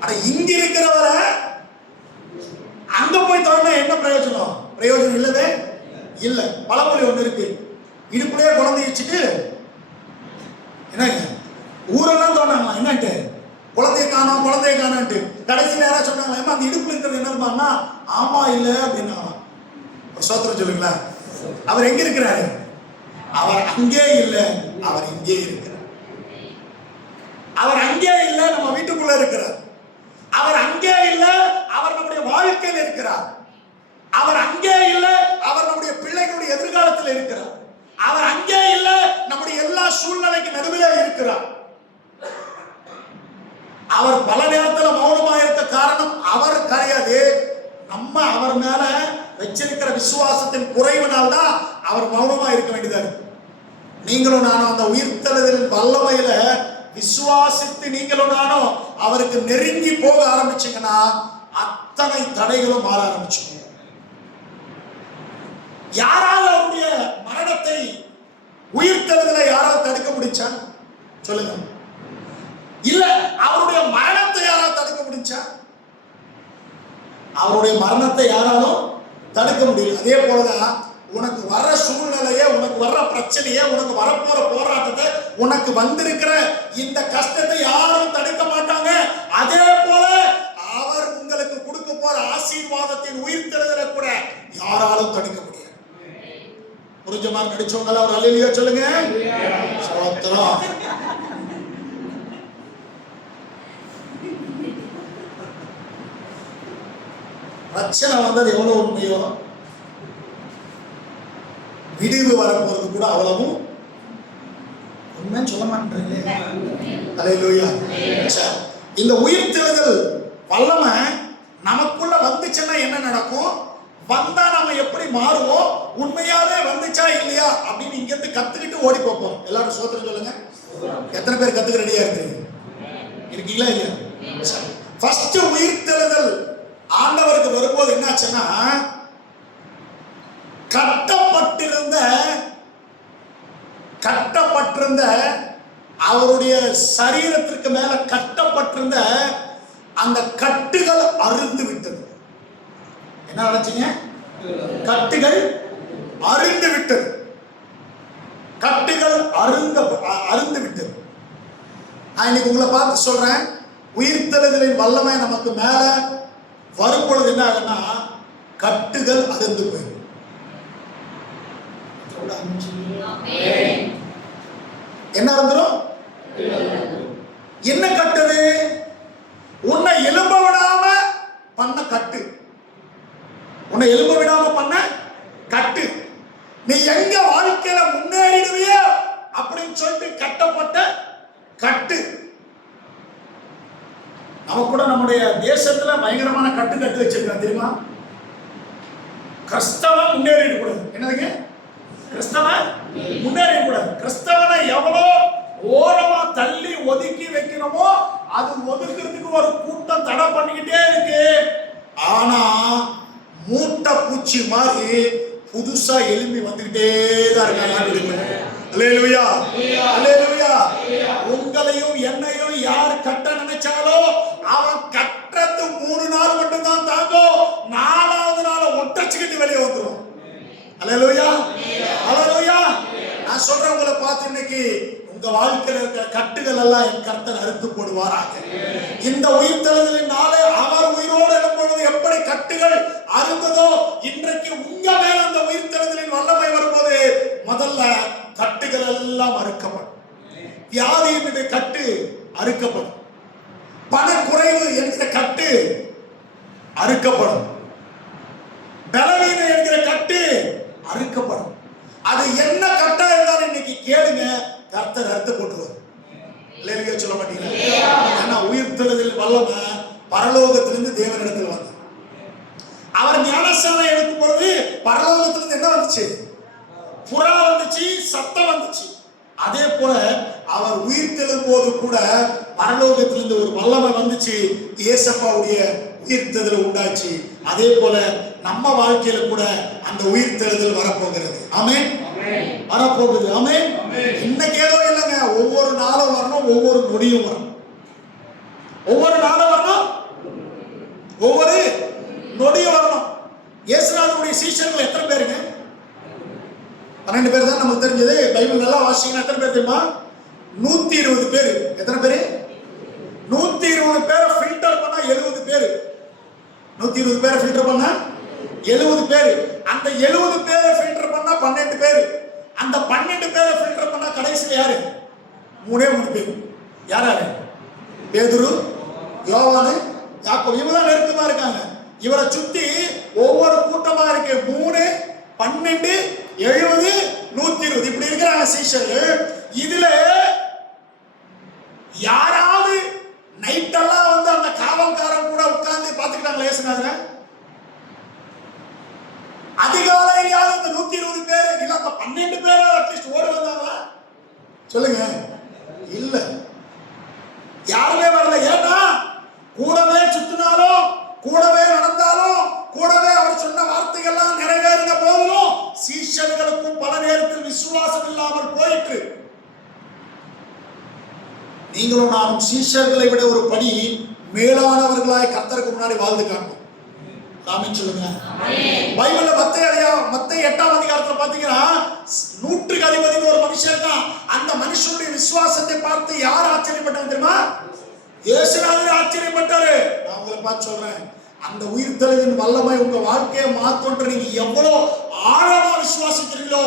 ஆனா இங்க இருக்கிறவரை அங்க போய் தொடர்ந்தா என்ன பிரயோஜனம்? பிரயோஜனம் இல்லவே இல்லை. பழமொழி ஒண்ணு இருக்கு, இடுப்புலயே குழந்தை வச்சுட்டு என்னங்க ஊரெல்லாம் தோணாங்களா, என்னன்ட்டு குழந்தைய காணோம் குழந்தைய காணோன்ட்டு. கடைசி நேரம் சொன்னாங்க, ஏமா அந்த இடுப்புல இருக்கிறது என்னமா? ஆமா இல்லை அப்படின்னா ஒரு சோத்திரம் சொல்லுங்களா. அவர் எங்க இருக்கிறாரு? அவர் அங்கே இல்லை, அவர் இங்கே இருக்கிறார். அவர் அங்கே இல்லை, நம்ம வீட்டுக்குள்ள இருக்கிறார். அவர் அங்கே இல்லை, அவர் நம்முடைய வாழ்க்கையில் இருக்கிறார். அவர் அங்கே இல்லை, அவர் நம்முடைய பிள்ளைகளுடைய எதிர்காலத்தில் இருக்கிறார். அவர் அங்கே இல்லை, நம்முடைய எல்லா சூழ்நிலைக்கு நடுவிலே இருக்கிறார். அவர் பல நேரத்தில் மௌனமா இருக்க காரணம் அவர் கிடையாது, நம்ம அவர் மேல வச்சிருக்கிற விசுவாசத்தின் குறைவினால் தான் அவர் மௌனமா இருக்க வேண்டியதா இருக்கு. நீங்களும் நானும் அந்த உயிர்த்தெழுதலின் வல்லமையில விசுவாசித்து நீங்களும் நானும் அவருக்கு நெருங்கி போக ஆரம்பிச்சீங்கன்னா அத்தனை தடைகளும் மாற ஆரம்பிச்சுங்க. யாராவது அவருடைய மரணத்தை உயிர்த்தெழுதலை யாராவது தடுக்க முடிச்சா சொல்லுங்க? இல்ல அவருடைய மரணத்தை யாராவது தடுக்க முடிச்சா? அவருடைய மரணத்தை யாராலும் தடுக்க முடியல. அதே போலதான் உனக்கு வர்ற சூழ்நிலைய, உனக்கு வர்ற பிரச்சனைய, உனக்கு வரப்போற போராட்டத்தை, உனக்கு வந்திருக்கிற இந்த கஷ்டத்தை யாரும் தடுக்க மாட்டாங்க. அதே போல அவர் உங்களுக்கு கொடுக்க போற ஆசீர்வாதத்தின் உயிர்த்தெழுதலை கூட யாராலும் தடுக்க முடியாது. புரிஞ்ச மாதிரி நடிச்சவங்கள ஒரு அல்லேலூயா சொல்லுங்க. ஸ்தோத்திரம். பிரச்சனை வந்தது எவ்வளவு உண்மையோ விடிவு வரப்போறது கூட அவ்வளவும் உண்மைன்னு சொல்ல மாட்டேன். அல்லேலூயா. இந்த உயிர்த்தெழுதல் வல்லமை நமக்குள்ள வந்துச்சுன்னா என்ன நடக்கும்? வந்தா நம்ம எப்படி மாறுவோம்? உண்மையாவே வந்துச்சா இல்லையா அப்படின்னு இங்க இருந்து கத்துக்கிட்டு ஓடி போப்போம். எல்லாரும் சோத்திரம் சொல்லுங்க. எத்தனை பேர் கத்துக்க ரெடியா இருக்கீங்களா இல்லையா? ஃபர்ஸ்ட் உயிர்த்தெழுதல் ஆண்டவருக்கு வரும்போது என்னாச்சுன்னா, கட்டப்பட்டிருந்த அவருடைய சரீரத்திற்கு மேல கட்டப்பட்டிருந்த அந்த கட்டுகள் அறுந்து விட்டது. என்ன நினைச்சீங்க? கட்டுகள் அறுந்து விட்டது. கட்டுகள் அறுந்து விட்டது. நான் இன்னைக்கு உங்களை பார்த்து சொல்றேன், உயிர்த்தெழுதலின் வல்லமை நமக்கு மேல வரும் பொழுது என்ன ஆகுன்னா கட்டுகள் அறுந்து போயிடும். என்ன அறுந்துரும்? என்ன கட்டுது? உன்னை எலும்ப விடாம பண்ண கட்டு. உன்னை எலும்ப விடாம பண்ண கட்டு. நீ எங்க வாழ்க்கையில முன்னேறிடுவியோ அப்படின்னு சொல்லிட்டு கட்டப்பட்ட கட்டு. நம்ம கூட நம்முடைய தேசத்துல பயங்கரமான கட்டு வச்சிருக்காங்க தெரியுமா? கிறிஸ்தவன் முன்னேறிடக்கூடாது. என்னதுங்க? கிறிஸ்தவன் முன்னேறிடக்கூடாது. கிறிஸ்தவனை எவ்வளோ ஓரமா தள்ளி ஒதுக்கி வைக்கணுமோ அது ஒதுக்கிறதுக்கு ஒரு கூட்டம் தடை பண்ணிக்கிட்டே இருக்கு. ஆனா மூட்டை பூச்சி மாதிரி புதுசா எழும்பி வந்துகிட்டே தான் இருக்காங்க. அல்லேலூயா, அல்லேலூயா. உங்களையும் என்னையும் யார் கட்ட நினைச்சாலோ அவன் கட்டறது 3 நாள் மட்டும் தான் தாங்கும். 4வது நாள் ஒட்டச்சுக்கிட்டு வெளியே வந்துடும். அல்லேலூயா, அல்லேலூயா. நான் சொல்றேன், உங்களை பார்த்து இன்னைக்கு உங்க வாழ்க்கையில இருக்கிற கட்டுகள் எல்லாம் என் கர்த்தர் அறுத்து போடுவாராக. இந்த உயிர்த்தெழுதலின் நாளே அவர் உயிரோடு எழும்பொழுது எப்படி கட்டுகள் அறுந்ததோ இன்றைக்கு உங்க மேல அந்த உயிர்த்தெழுதலின் வல்லமை வரும்போது முதல்ல கட்டுகள் எல்லாம் அறுக்கப்படும். வியாதியினுடைய கட்டு அறுக்கப்படும். பணக்குறைவு என்கிற கட்டு அறுக்கப்படும். பலவீனம் என்கிற கட்டு அறுக்கப்படும். அது என்ன கட்டா இருந்தாலும் இன்னைக்கு கேளுங்க, கர்த்தர் அறுத்து போட்டுருவார். இல்லையா சொல்ல மாட்டீங்களா? ஏன்னா உயிர்த்தெழுதல் வல்லமை பரலோகத்திலிருந்து தேவனிடத்தில் வந்தது. அவர் ஞானஸ்நானம் எடுக்கும் பொழுது பரலோகத்திலிருந்து என்ன வந்துச்சு? புறா வந்துச்சு, சத்தம் வந்துச்சு. அதே போல அவர் உயிர்த்தெழும் போது கூட பரலோகத்திலிருந்து ஒரு வல்லமை வந்துச்சு. இயேசப்பாவுடைய உயிர்த்தெழுதல் உண்டாச்சு. அதே போல நம்ம வாழ்க்கையில கூட அந்த உயிர்த்தெழுதல் வரப்போகிறது. ஆமென், வரப்போகுது. ஆமென். இன்னைக்கு ஏதோ இல்லைங்க, ஒவ்வொரு நாளும் வரணும், ஒவ்வொரு நொடியும் வரணும். ஒவ்வொரு நாளும் வரணும், ஒவ்வொரு நொடியும் வரணும். இயேசுநாதருடைய சீஷர்கள் எத்தனை பேருங்க? 12 பேர் தான் நமக்கு தெரிஞ்சது. பைபிள் நல்லா வாசிங்கன்னா எத்தனை பேர் தெரியுமா? 120 பேர். எத்தனை பேரு? 120 பேரை ஃபில்டர் பண்ணா 70 பேர். 120 பேரை ஃபில்டர் பண்ணா 70 பேர். அந்த 70 பேரை ஃபில்டர் பண்ணா 12 பேர். அந்த 12 பேரை ஃபில்டர் பண்ணா கடைசியில் யாரு? 3 பேர். யாராரு? பேதுரு, யோவானு, யாக்கோபு. இவங்க தான் நெருக்கமா இருக்காங்க. இவரை சுத்தி ஒவ்வொரு கூட்டமா இருக்கு. 3, 12, 70, 120 இப்படி இருக்கிறாங்க சீஷர்கள். இதுல யாராவது நைட்டெல்லாம் வந்து அந்த காவல்காரன் கூட உட்கார்ந்து பாத்துக்கிட்டாங்களா இயேசுநாதரை? அதிகாலையாவது அந்த 120 பேர் இல்ல அந்த 12 பேர் அட்லீஸ்ட் ஓடி வந்தாங்களா? சொல்லுங்க. இல்ல. நீங்களும் நானும் சீஷர்களை விட ஒரு படி மேலானவர்களாய் கர்த்தருக்கு முன்னாடி வாழ்ந்து காட்டணும். ஆமென் சொல்லுங்க. பைபிள்ல மத்தேயு 8ஆம் அதிகாரத்துல பாத்தீங்கன்னா 100க்கு அதிபதினு ஒரு மனுஷன் இருக்கான். அந்த மனுஷனுடைய விசுவாசத்தை பார்த்து யார் ஆச்சரியப்பட்டாங்க தெரியுமா? இயேசுநாதர் ஆச்சரியப்பட்டாரு. நான் உங்களை பார்த்து சொல்றேன், அந்த உயிர்த்தெழுதலின் வல்லமை உங்க வாழ்க்கையை மாத்தோன்ற நீங்க எவ்வளவு ஆழமா விசுவாசிக்கிறீங்களோ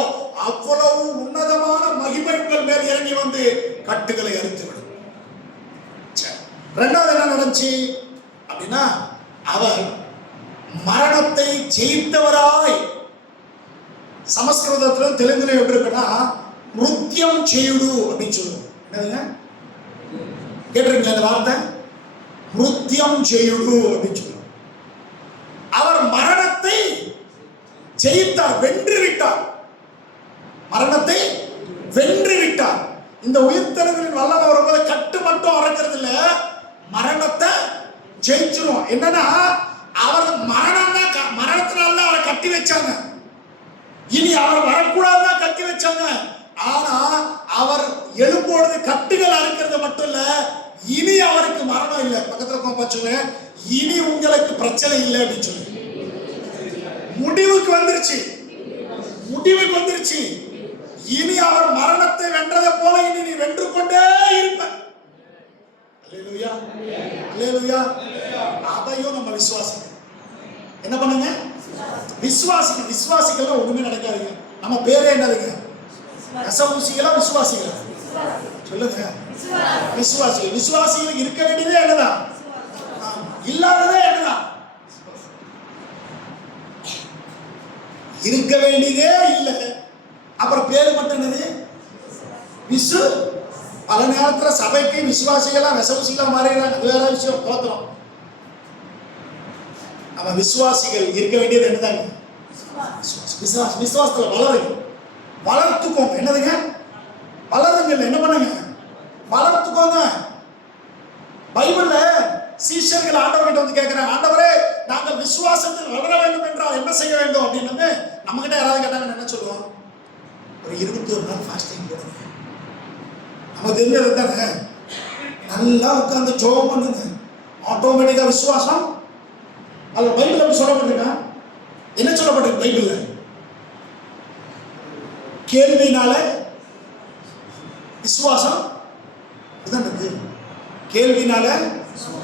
அவ்வளவு உன்னதமான மகிமை உங்கள் மேல் இறங்கி வந்து கட்டுகளை அறுத்துவிடும். ரெண்டாவது என்ன நடந்துச்சு அப்படின்னா, அவர் மரணத்தை ஜெயித்தவராய், சமஸ்கிருதத்திலும் தெலுங்குல எப்படி இருக்குன்னா மிருத்யம் செய்யுடு அப்படின்னு சொல்லுவோம். என்னதுங்க கேட்டிருக்கீங்க அந்த வார்த்தை? மிருத்யம் செய்யுடு அப்படின்னு சொல்லுவோம். அவர் மரணத்தை ஜெயித்தார், வென்று விட்டார். மரணத்தை வென்று விட்டார். இந்த உயிர்த்தெழுதலின் வல்லமை வரும்போது கட்டு மட்டும் அறக்கிறது இல்ல, மரணத்தை ஜெயிச்சிரும். என்னன்னா அவர் மரணத்தினால அவரை கட்டி வச்சாங்க, இனி அவர் வரக்கூடாதுதான் கட்டி வச்சாங்க. ஆனா அவர் எழும்போது கட்டுகள் அறுக்கிறது மட்டும் இல்ல, இனி அவருக்கு மரணம் இல்லை. பக்கத்துல பார்த்துங்க, இனி உங்களுக்கு பிரச்சனை இல்லை அப்படின்னு சொல்லி முடிவுக்கு வந்துருச்சு. முடிவுக்கு வந்துருச்சு. இனி அவர் மரணத்தை வென்றதை போல இனி நீ வென்று கொண்டே இருப்ப. அல்லேலூயா, அல்லேலூயா. அதையும் நம்ம விசுவாசிக்கணும். என்ன பண்ணுங்க? விசுவாசிக்கணும். விசுவாசிக்கலாம் ஒண்ணுமே நடக்காதுங்க. நம்ம பேரே என்னதுங்க? ரசவூசிகளா விசுவாசிகளா? சொல்லுங்க. விசுவாசிகள். விசுவாசிகள் இருக்க வேண்டியதே என்னதான்? இல்லாததே என்னதான்? இருக்க வேண்டியதே இல்லை. அப்புறம் பேரு மட்டும் என்னது? விசு. பல நேரத்துல சபைக்கு விசுவாசிகளா ரசவூசிகளா மாறிடுறாங்க, அது வேற விஷயம். தோத்திரம். நம்ம விசுவாசிகள் இருக்க வேண்டியது என்னதாங்க? விசுவாசத்துல வளருங்க, வளர்த்துக்கோங்க. என்னதுங்க? வளருங்க. என்ன பண்ணுங்க? வளர்த்துக்கோங்க. பைபிள்ல சீஷர்கள் ஆண்டவர்கிட்ட வந்து கேட்கிறாங்க, ஆண்டவரே நாங்கள் விசுவாசத்தில் வளர வேண்டும் என்றால் என்ன செய்ய வேண்டும் அப்படின்னு. நம்ம கிட்ட யாராவது கேட்டாங்க என்ன சொல்லுவோம்? ஒரு 21 நாள் ஃபாஸ்டிங் போடுங்க. நம்ம தெரிஞ்சது தானே. நல்லா உட்கார்ந்து ஜெபம் பண்ணுங்க, ஆட்டோமேட்டிக்கா விசுவாசம். அது பைபிள் எப்படி சொல்லப்பட்டிருக்கா? என்ன சொல்லப்பட்டிருக்கு பைபிள்ல? கேள்வினால விசுவாசம். இதுதான் இருக்கு. கேள்வினால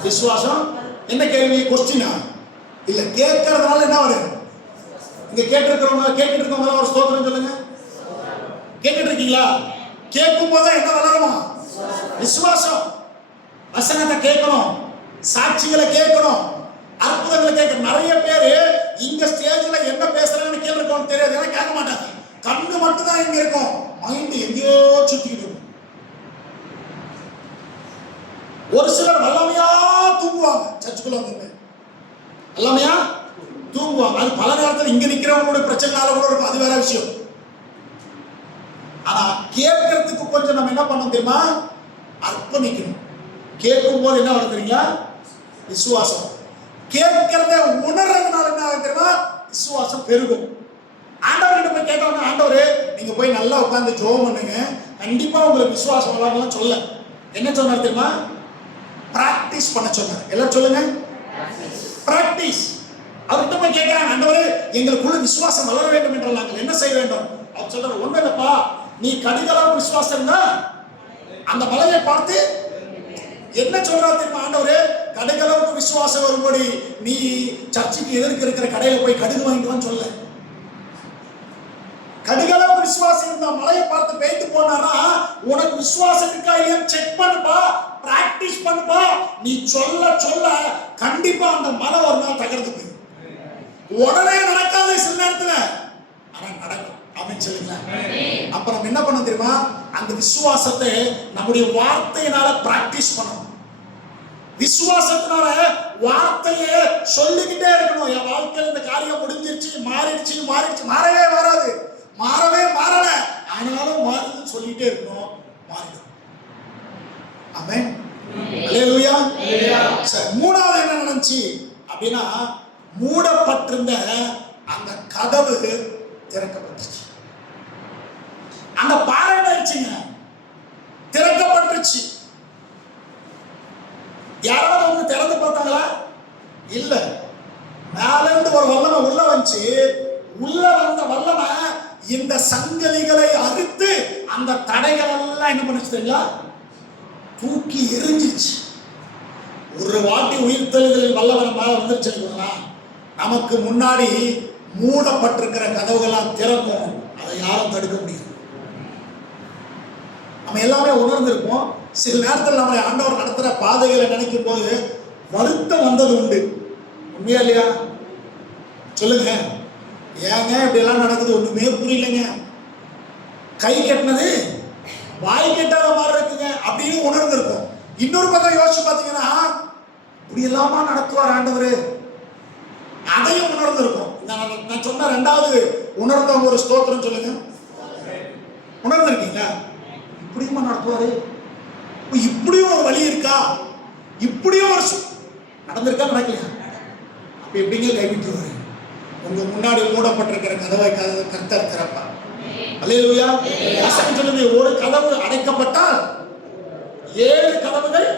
விசுவாசம். என்ன கேள்வி? கொஸ்டினா இல்ல, கேட்கறதுனால என்ன வரும்? இங்க கேட்டுட்டு இருக்கவங்க ஒரு ஸ்தோத்திரம் சொல்லுங்க. கேட்டுட்டு இருக்கீங்களா? கேட்கும் போது என்ன வளருமா? விசுவாசம். வசனத்தை கேட்கணும், சாட்சிகளை கேட்கணும், அற்புதங்களை கேட்கணும். நிறைய பேரு இங்க ஸ்டேஜ்ல என்ன பேசுறாங்கன்னு கேள்விக்கணும் தெரியாது, ஏன்னா கேட்க மாட்டாங்க. கண்ணு மட்டும் தான் இங்க இருக்கும், மைண்ட் எங்கேயோ சுத்திக்கிட்டு இருக்கும். ஒரு சிலர் வல்லமையா தூங்குவாங்க, சர்ச்சுக்குள்ள வந்து வல்லமையா தூங்குவாங்க. அது பல நேரத்தில் இங்க நிக்கிறவங்களோட பிரச்சனைனால கூட இருக்கும், அது வேற விஷயம். ஆனா கேட்கறதுக்கு கொஞ்சம் நம்ம என்ன பண்ணணும் தெரியுமா? அர்ப்பணிக்கணும். கேட்கும் போது என்ன வரும் தெரியுங்களா? விசுவாசம். கேட்கறத உணர்றதுனால என்ன ஆகும் தெரியுமா? விசுவாசம் பெருகும். ஆண்டவர்கிட்ட போய் கேட்டவங்க, ஆண்டவரே நீங்க போய் நல்லா உட்கார்ந்து ஜெபம் பண்ணுங்க, கண்டிப்பா உங்களுக்கு விசுவாசம் வளரலாம் சொல்ல. என்ன சொன்னார் தெரியுமா? பிராக்டிஸ் பண்ண சொன்னார். எல்லாரும் சொல்லுங்க, பிராக்டிஸ். அவர்கிட்ட போய் கேட்கிறாங்க, ஆண்டவரே எங்களுக்குள்ள விசுவாசம் வளர வேண்டும் என்றால் நாங்கள் என்ன செய்ய வேண்டும்? அவர் சொல்றாரு, ஒண்ணு இல்லப்பா, நீ கடிகளவு விசுவாசம் தான் அந்த மலையை பார்த்து என்ன சொல்றா தெரியுமா? ஆண்டவரே கடுகளவுக்கு விசுவாசம் வரும்படி நீ சர்ச்சுக்கு எதிர்க்க இருக்கிற கடையில போய் கடுகு வாங்கிட்டு சொல்ல. கடுகளவுக்கு விசுவாசம் இருந்தா மலையை பார்த்து பெய்து போனாரா, உனக்கு விசுவாசம் இருக்கா இல்லையா செக் பண்ணுப்பா, பிராக்டிஸ் பண்ணுப்பா. நீ சொல்ல சொல்ல கண்டிப்பா அந்த மலை ஒரு நாள் தகர்ந்து போயிடும். உடனே நடக்காது சில நேரத்துல, ஆனா நடக்கும். அப்படின்னு சொல்லுங்களா? அப்ப நம்ம என்ன பண்ண தெரியுமா? அந்த விசுவாசத்தை நம்முடைய வார்த்தையினால பிராக்டிஸ் பண்ணணும். விசுவாசத்தினால வார்த்தையை சொல்லிக்கிட்டே இருக்கணும். என் வாழ்க்கையில் இந்த காரியம் முடிஞ்சிருச்சு, மாறிடுச்சு, மாறவே மாறாது, மாறவே மாறல, ஆனாலும் மாறுதுன்னு சொல்லிட்டே இருக்கணும், மாறிடும். ஆமென், அல்லேலூயா. சரி, மூணாவது என்ன நடந்துச்சு அப்படின்னா, மூடப்பட்டிருந்த அந்த கதவு திறக்கப்பட்டுச்சு. அந்த பாறை ஆயிடுச்சுங்க, திறக்கப்பட்டுச்சு. வந்து திறந்து பார்த்தாங்களா? இல்ல. மேல இருந்து ஒரு வல்லமை உள்ள வந்துச்சு. உள்ள வந்த வல்லமை இந்த சங்கதிகளை அறுத்து அந்த தடைகள் எல்லாம் என்ன பண்ணுச்சு தெரியுங்களா? தூக்கி எரிஞ்சிச்சு. ஒரு வாட்டி உயிர்த்தெழுதலின் வல்லமை மேல வந்துருச்சுன்னா நமக்கு முன்னாடி மூடப்பட்டிருக்கிற கதவுகள்லாம் திறக்கும். அதை யாரும் தடுக்க முடியாது. நம்ம எல்லாமே உணர்ந்திருப்போம். சில நேரத்தில் நம்மளை ஆண்டவர் நடத்துகிற பாதைகளை நினைக்கும் போது வருத்தம் வந்தது உண்டு. உண்மையா இல்லையா? சொல்லுங்க. ஏங்க இப்படி எல்லாம் நடக்குது? ஒண்ணுமே புரியலைங்க. கை கட்டினது வாய் கெட்டாத மாதிரி இருக்குங்க அப்படின்னு உணர்ந்திருக்கும். இன்னொரு பக்கம் யோசிச்சு பார்த்தீங்கன்னா இப்படி எல்லாமா நடத்துவார் ஆண்டவர், அதையும் உணர்ந்திருக்கும். நான் சொன்ன ரெண்டாவது உணர்ந்தவங்க ஒரு ஸ்தோத்திரம் சொல்லுங்க. உணர்ந்திருக்கீங்களா? இப்படியுமா நடத்துவாரு? இப்படியும் ஒரு வழி இருக்கா? இப்படியும் ஒரு நடந்திருக்கா? நடக்கலையா? அப்ப எப்படிங்க கைவிட்டுருவாரு? உங்க முன்னாடி மூடப்பட்டிருக்கிற கதவை கர்த்தர் திறப்பார். அல்லேலூயா. வசனம் சொல்லுது, ஒரு கதவு அடைக்கப்பட்டால் 7 கதவுகள்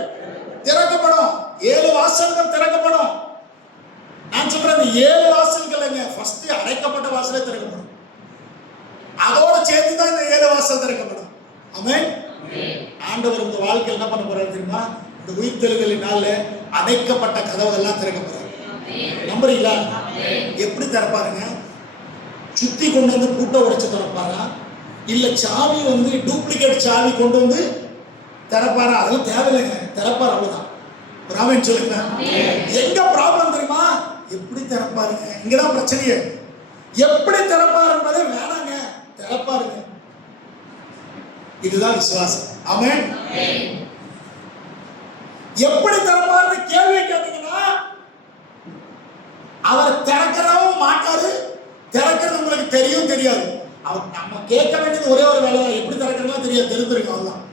திறக்கப்படும். 7 வாசல்கள் திறக்கப்படும். நான் சொல்றது 7 வாசல்கள். ஃபர்ஸ்ட் அடைக்கப்பட்ட வாசலே திறக்கப்படும். அதோட சேர்த்து தான் இந்த 7 வாசல் திறக்கப்படும். ஆமென். ஆண்டவர் உங்க வாழ்க்கையில் என்ன பண்ண போறாரு தெரியுமா? இந்த உயிர்த்தெழுதலின் நாள்ல அடைக்கப்பட்ட கதவுகள் எல்லாம் திறக்க போறாரு. நம்புறீங்களா? எப்படி திறப்பாருங்க? சுத்தி கொண்டு வந்து பூட்டை உடைச்சு திறப்பாரா? இல்ல சாவி வந்து டூப்ளிகேட் சாவி கொண்டு வந்து திறப்பாரா? அதெல்லாம் தேவையில்லைங்க. திறப்பார், அவ்வளவுதான். ஆமென் சொல்லுங்க. எங்க ப்ராப்ளம் தெரியுமா? எப்படி திறப்பாருங்க? இங்கதான் பிரச்சனையே. எப்படி திறப்பாரு என்பதே வேணாங்க. திறப்பாருங்க. இதுதான் விசுவாசம். ஆமென். எப்படி திறப்பாருன்னு கேள்வி கேட்டீங்கன்னா அவர் திறக்கிறவும் மாட்டாரு. திறக்கிறது உங்களுக்கு தெரியும் தெரியாது. அவர் நம்ம கேட்க வேண்டியது ஒரே ஒரு வேலை தான். எப்படி திறக்கிறதா தெரியாது, தெரிஞ்சிருக்கும். அவ்வளவுதான்.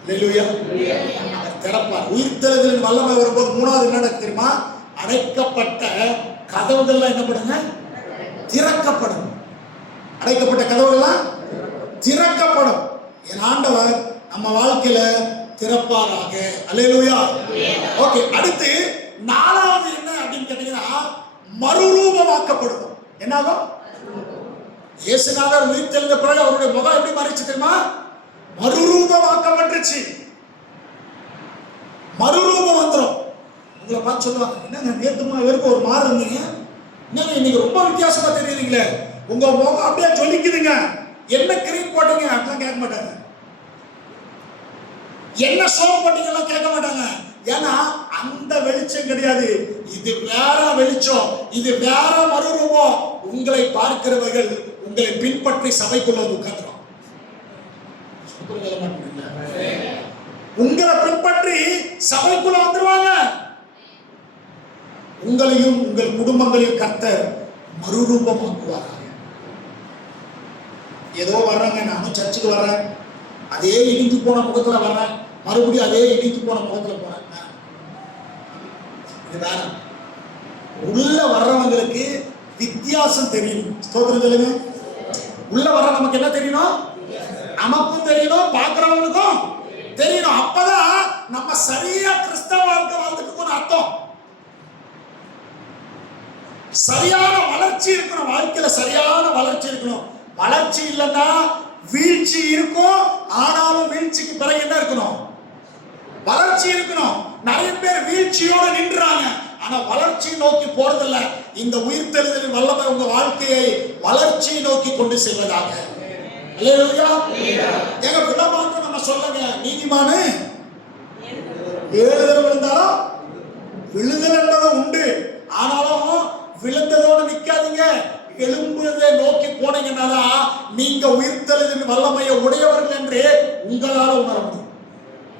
அல்லேலூயா. அவர் திறப்பார். உயிர்த்தெழுதலின் வல்லமை வரும்போது மூணாவது என்ன தெரியுமா? அடைக்கப்பட்ட கதவுகள்லாம் என்ன பண்ணுங்க? திறக்கப்படும். அடைக்கப்பட்ட கதவுகள்லாம் திறக்கப்படும். என் ஆண்டவர் நம்ம வாழ்க்கையில திறப்பாராக. அல்லேலூயா. ஓகே, அடுத்து நாலாவது என்ன அப்படின்னு கேட்டீங்கன்னா மறுரூபமாக்கப்படும். என்னாகும்? இயேசுநாதர் உயிர்த்தெழுந்த பிறகு அவருடைய முகம் எப்படி மாறிச்சு தெரியுமா? மறுரூபமாக்கப்பட்டுச்சு. மறுரூபம் வந்துடும். உங்களை பார்த்து சொல்லுவாங்க, என்னங்க நேத்துமா வரைக்கும் ஒரு மாறு இருந்தீங்க, என்னங்க இன்னைக்கு ரொம்ப வித்தியாசமா தெரியுதுங்களே, உங்க முகம் அப்படியே ஜொலிக்குதுங்க, என்ன கிரீம் போட்டீங்க அப்படிலாம் கேட்க மாட்டாங்க. என்ன சோப் போட்டீங்கலாம் கேட்க மாட்டாங்க. ஏன்னா அந்த வெளிச்சம் கிடையாது. இது வேற வெளிச்சம், இது வேற மறுரூபம். உங்களை பார்க்கிறவர்கள் உங்களை பின்பற்றி சபைக்குள்ள உட்கார்ந்துரும். உங்களை பின்பற்றி சபைக்குள்ள வந்துருவாங்க. உங்களையும் உங்கள் குடும்பங்களையும் கர்த்தர் மறுரூபமாக்குவார். ஏதோ வர்றாங்க, நானும் சர்ச்சுக்கு வர்றேன், அதே இடிஞ்சு போன முகத்துல வர்றேன், மறுபடியும் அதே இடிஞ்சு போன முகத்துல போறேன். உள்ள வர்றவங்களுக்கு வித்தியாசம் தெரியும். ஸ்தோத்திரம் சொல்லுங்க. உள்ள வர்ற நமக்கு என்ன தெரியணும்? நமக்கும் தெரியணும், பார்க்கிறவங்களுக்கும் தெரியணும். அப்பதான் நம்ம சரியா கிறிஸ்தவ வாழ்க்கை வாழ்ந்துட்டு அர்த்தம். சரியான வளர்ச்சி இருக்கணும். வாழ்க்கையில சரியான வளர்ச்சி இருக்கணும். வளர்ச்சி இல்லைன்னா வீழ்ச்சி இருக்கும். ஆனாலும் வீழ்ச்சிக்கு பிறகு என்ன இருக்கணும்? வளர்ச்சி இருக்கணும். நிறைய பேர் வீழ்ச்சியோட நின்றாங்க, ஆனா வளர்ச்சி நோக்கி போறதில்ல. இந்த உயிர்த்தெழுதலின் வல்லமை உங்க வாழ்க்கையை வளர்ச்சி நோக்கி கொண்டு செல்வதாக. அல்லேலூயா. எங்க பிள்ளைமார்க்கு நம்ம சொல்லுங்க, நீதிமானு 7 தடவை விழுந்தாலும் விழுதல் என்பதும் உண்டு. ஆனாலும் விழுந்ததோடு நிக்காதீங்க, எழும்புவதை நோக்கி போனீங்கன்னா நீங்க உயிர்த்தெழுதலின் வல்லமையை உடையவர்கள் என்று உங்களால உணர முடியும்.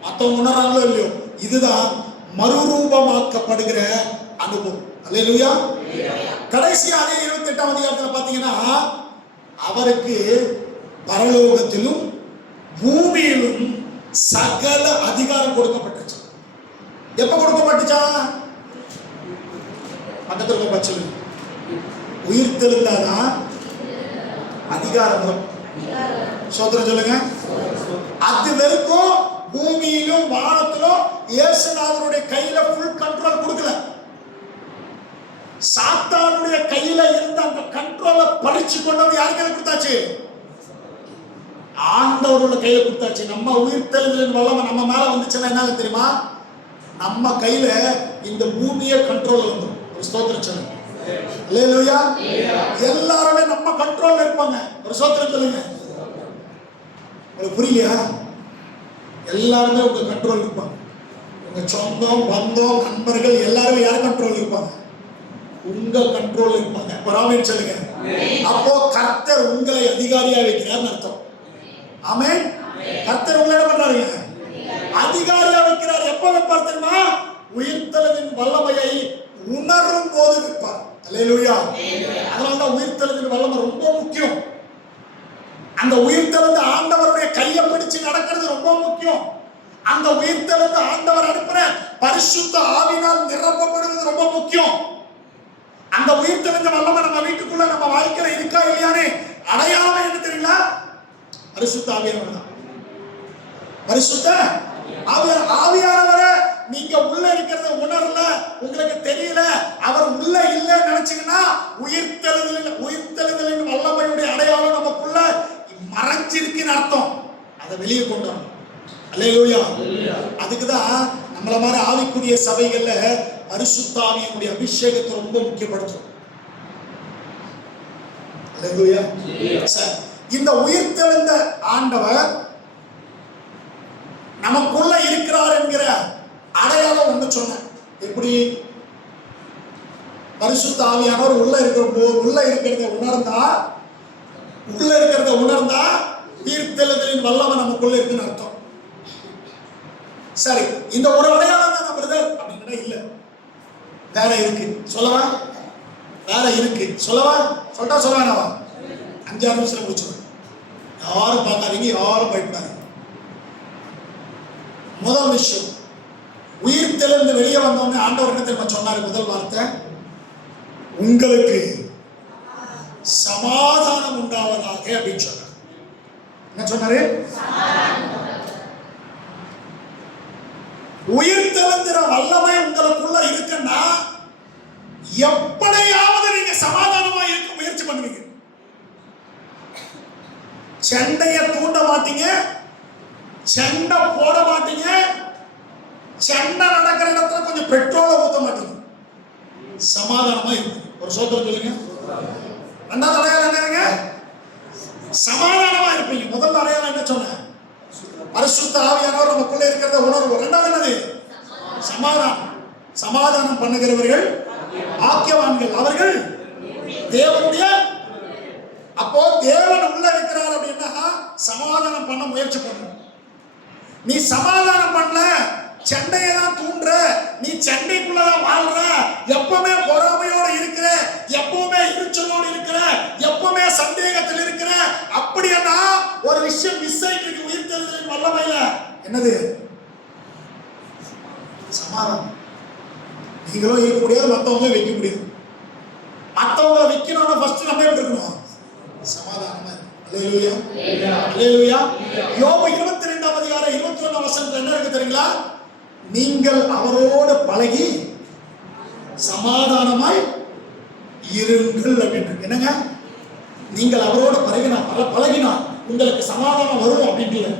மற்றவங்க உணராங்களோ இல்லையோ, இதுதான் மறுரூபமாக்கப்படுகிற அனுபவம். அல்லேலூயா. கடைசியா அதே 28ஆம் அதிகாரத்தில் பாத்தீங்கன்னா அவருக்கு பரலோகத்திலும் பூமியிலும் சகல அதிகாரம் கொடுக்கப்பட்டுச்சு. எப்ப கொடுக்கப்பட்டுச்சா? பக்கத்துல பச்சு உயிர்த்தெழுந்தாதான் அதிகாரம் வரும். சோதனை சொல்லுங்க. அது வரைக்கும் பூமியிலும் வானத்திலும் இயேசுநாதருடைய கையில ஃபுல் கண்ட்ரோல் கொடுக்கல. சாத்தானுடைய கையில இருந்த அந்த கண்ட்ரோலை பறிச்சு கொண்டு வந்து யார் கையில கொடுத்தாச்சு? ஆண்டவரோட கையில கொடுத்தாச்சு. நம்ம உயிர்த்தெழுதலின் வல்லமை நம்ம மேல வந்துச்சுன்னா என்ன தெரியுமா? நம்ம கையில இந்த பூமியை கண்ட்ரோல் வந்துடும். ஒரு ஸ்தோத்திரம் சொல்லுங்க. அல்லேலூயா. எல்லாருமே நம்ம கண்ட்ரோல்ல இருப்பாங்க. ஒரு ஸ்தோத்திரம் சொல்லுங்க. உங்களுக்கு புரியலையா? எல்லாருமே உங்க கண்ட்ரோல் இருப்பாங்க. உங்க சொந்தம், பந்தம், நண்பர்கள் எல்லாருமே யார் கண்ட்ரோல் இருப்பாங்க? உங்க கண்ட்ரோல் இருப்பாங்க. ஆமென் சொல்லுங்க. அப்போ கர்த்தர் உங்களை அதிகாரியா வைக்கிறார்னு அர்த்தம். ஆமென். கர்த்தர் உங்களை என்ன பண்றாருங்க? அதிகாரியா வைக்கிறார். எப்ப வைப்பார் தெரியுமா? உயிர்த்தெழுதலின் வல்லமையை உணரும் போது வைப்பார். அல்லேலூயா. அதனாலதான் உயிர்த்தெழுதலின் வல்லமை ரொம்ப முக்கியம். அந்த உயிர்த்தெழுந்த ஆண்டவருடைய கையை பிடிச்சு நடக்கிறது ரொம்ப முக்கியம். அந்த உயிர்த்தெழுந்த ஆண்டவர் அனுப்புற பரிசுத்த ஆவியினால் நிரப்பப்படுவது ரொம்ப முக்கியம். அந்த உயிர்த்தெழுந்த வல்லமை நம்ம வீட்டுக்குள்ள நம்ம வாழ்க்கையில இருக்கா இல்லையானே அடையாளம் என்ன தெரியுங்களா? பரிசுத்த ஆவியானவர் தான். பரிசுத்த ஆவியானவரை நீங்க உள்ள இருக்கிறத உணரல, உங்களுக்கு தெரியல, அவர் உள்ள இல்லைன்னு நினைச்சீங்கன்னா உயிர்த்தெழுதலின் வல்லமையுடைய அடையாளம் நமக்குள்ள மறைஞ்சிருக்குன்னு அர்த்தம். அதை வெளியே கொண்டு வரணும். அல்லேலூயா. அதுக்குதான் நம்மள மாதிரி ஆவிக்குரிய சபைகள்ல பரிசுத்த ஆவியினுடைய அபிஷேகத்தை ரொம்ப முக்கியப்படுத்தும். அல்லேலூயா. சரி, இந்த உயிர்த்தெழுந்த ஆண்டவர் நமக்குள்ள இருக்கிறார் என்கிற அடையாளம் ஒன்று சொன்னேன். எப்படி? பரிசுத்த ஆவியானவர் உள்ள இருக்கிறத உணர்ந்தா உயிர்த்தெழுதலின் வல்லமை நமக்குள்ள இருக்குன்னு அர்த்தம். சரி, இந்த ஒரு அடையாளம் தான் பிரதர் அப்படின்னா இல்ல, வேற இருக்கு. சொல்லவா? வேற இருக்கு. சொல்லவா? சொல்ல வேணாவா? 5-6 நிமிஷம் முடிச்சிடும். யாரும் பார்க்காதீங்க, யாரும் பயப்படாதீங்க. முதல் விஷயம், உயிர்த்தெழுந்து வெளியே வந்தோடனே ஆண்டவர் என்ன தெரியுமா சொன்னாரு? முதல் வார்த்தை, உங்களுக்கு சமாதானம் உண்டாவதாக அப்படின்னு சொன்னார். என்ன சொன்னாரு? உயிர்த்தெழுந்திர வல்லமை உங்களுக்குள்ள இருக்குன்னா எப்படியாவது நீங்க சமாதானமா இருக்க முயற்சி பண்ணுவீங்க. சண்டைய தூண்ட மாட்டீங்க, சண்டை போட மாட்டீங்க, சண்டை நடக்கிற இடத்துல கொஞ்சம் பெட்ரோலை ஊத்த மாட்டீங்க, சமாதானமா இருக்கும். ஒரு சோத்திரம் சொல்லுங்க. ரெண்டாவது அடையாளம் என்னங்க? சமாதானமா இருப்பீங்க. முதல் அடையாளம் என்ன சொன்ன? பரிசுத்த ஆவியானவர் நமக்குள்ள இருக்கிறத உணர்வு. ரெண்டாவது என்னது? சமாதானம். சமாதானம் பண்ணுகிறவர்கள் பாக்கியவான்கள், அவர்கள் தேவனுடைய. அப்போ தேவன் உள்ள இருக்கிறார் அப்படின்னா சமாதானம் பண்ண முயற்சி பண்ணணும். நீ சமாதானம் பண்ணல, சண்டையை தான் தூண்டுற, நீ சண்டைக்குள்ளதான் வாழ்ற, எப்பவுமே பொறாமையோட இருக்கிற, எப்பவுமே இருச்சலோடு இருக்கிற, எப்பவுமே சந்தேகத்தில் இருக்கிற, அப்படின்னா ஒரு விஷயம் மிஸ் ஆயிட்டு இருக்கு உயிர்த்தெழுதலின் வல்லமையில. என்னது? சமாதானம். நீங்களும் இருக்க முடியாது, மற்றவங்களும் வைக்க முடியாது. மற்றவங்களை வைக்கணும்னா ஃபர்ஸ்ட் நம்ம எப்படி இருக்கணும்? சமாதானமா இருக்கணும். அல்லேலூயா. அல்லேலூயா. யோபு 22ஆம் அதிகாரம் 21ஆம் வசனத்துல என்ன இருக்கு தெரியுங்களா? நீங்கள் அவரோடு பழகி சமாதானமாய் இருங்கள் அப்படின்னு. என்னங்க? நீங்கள் அவரோட பழகினா உங்களுக்கு சமாதானம் வரும் அப்படின்னு.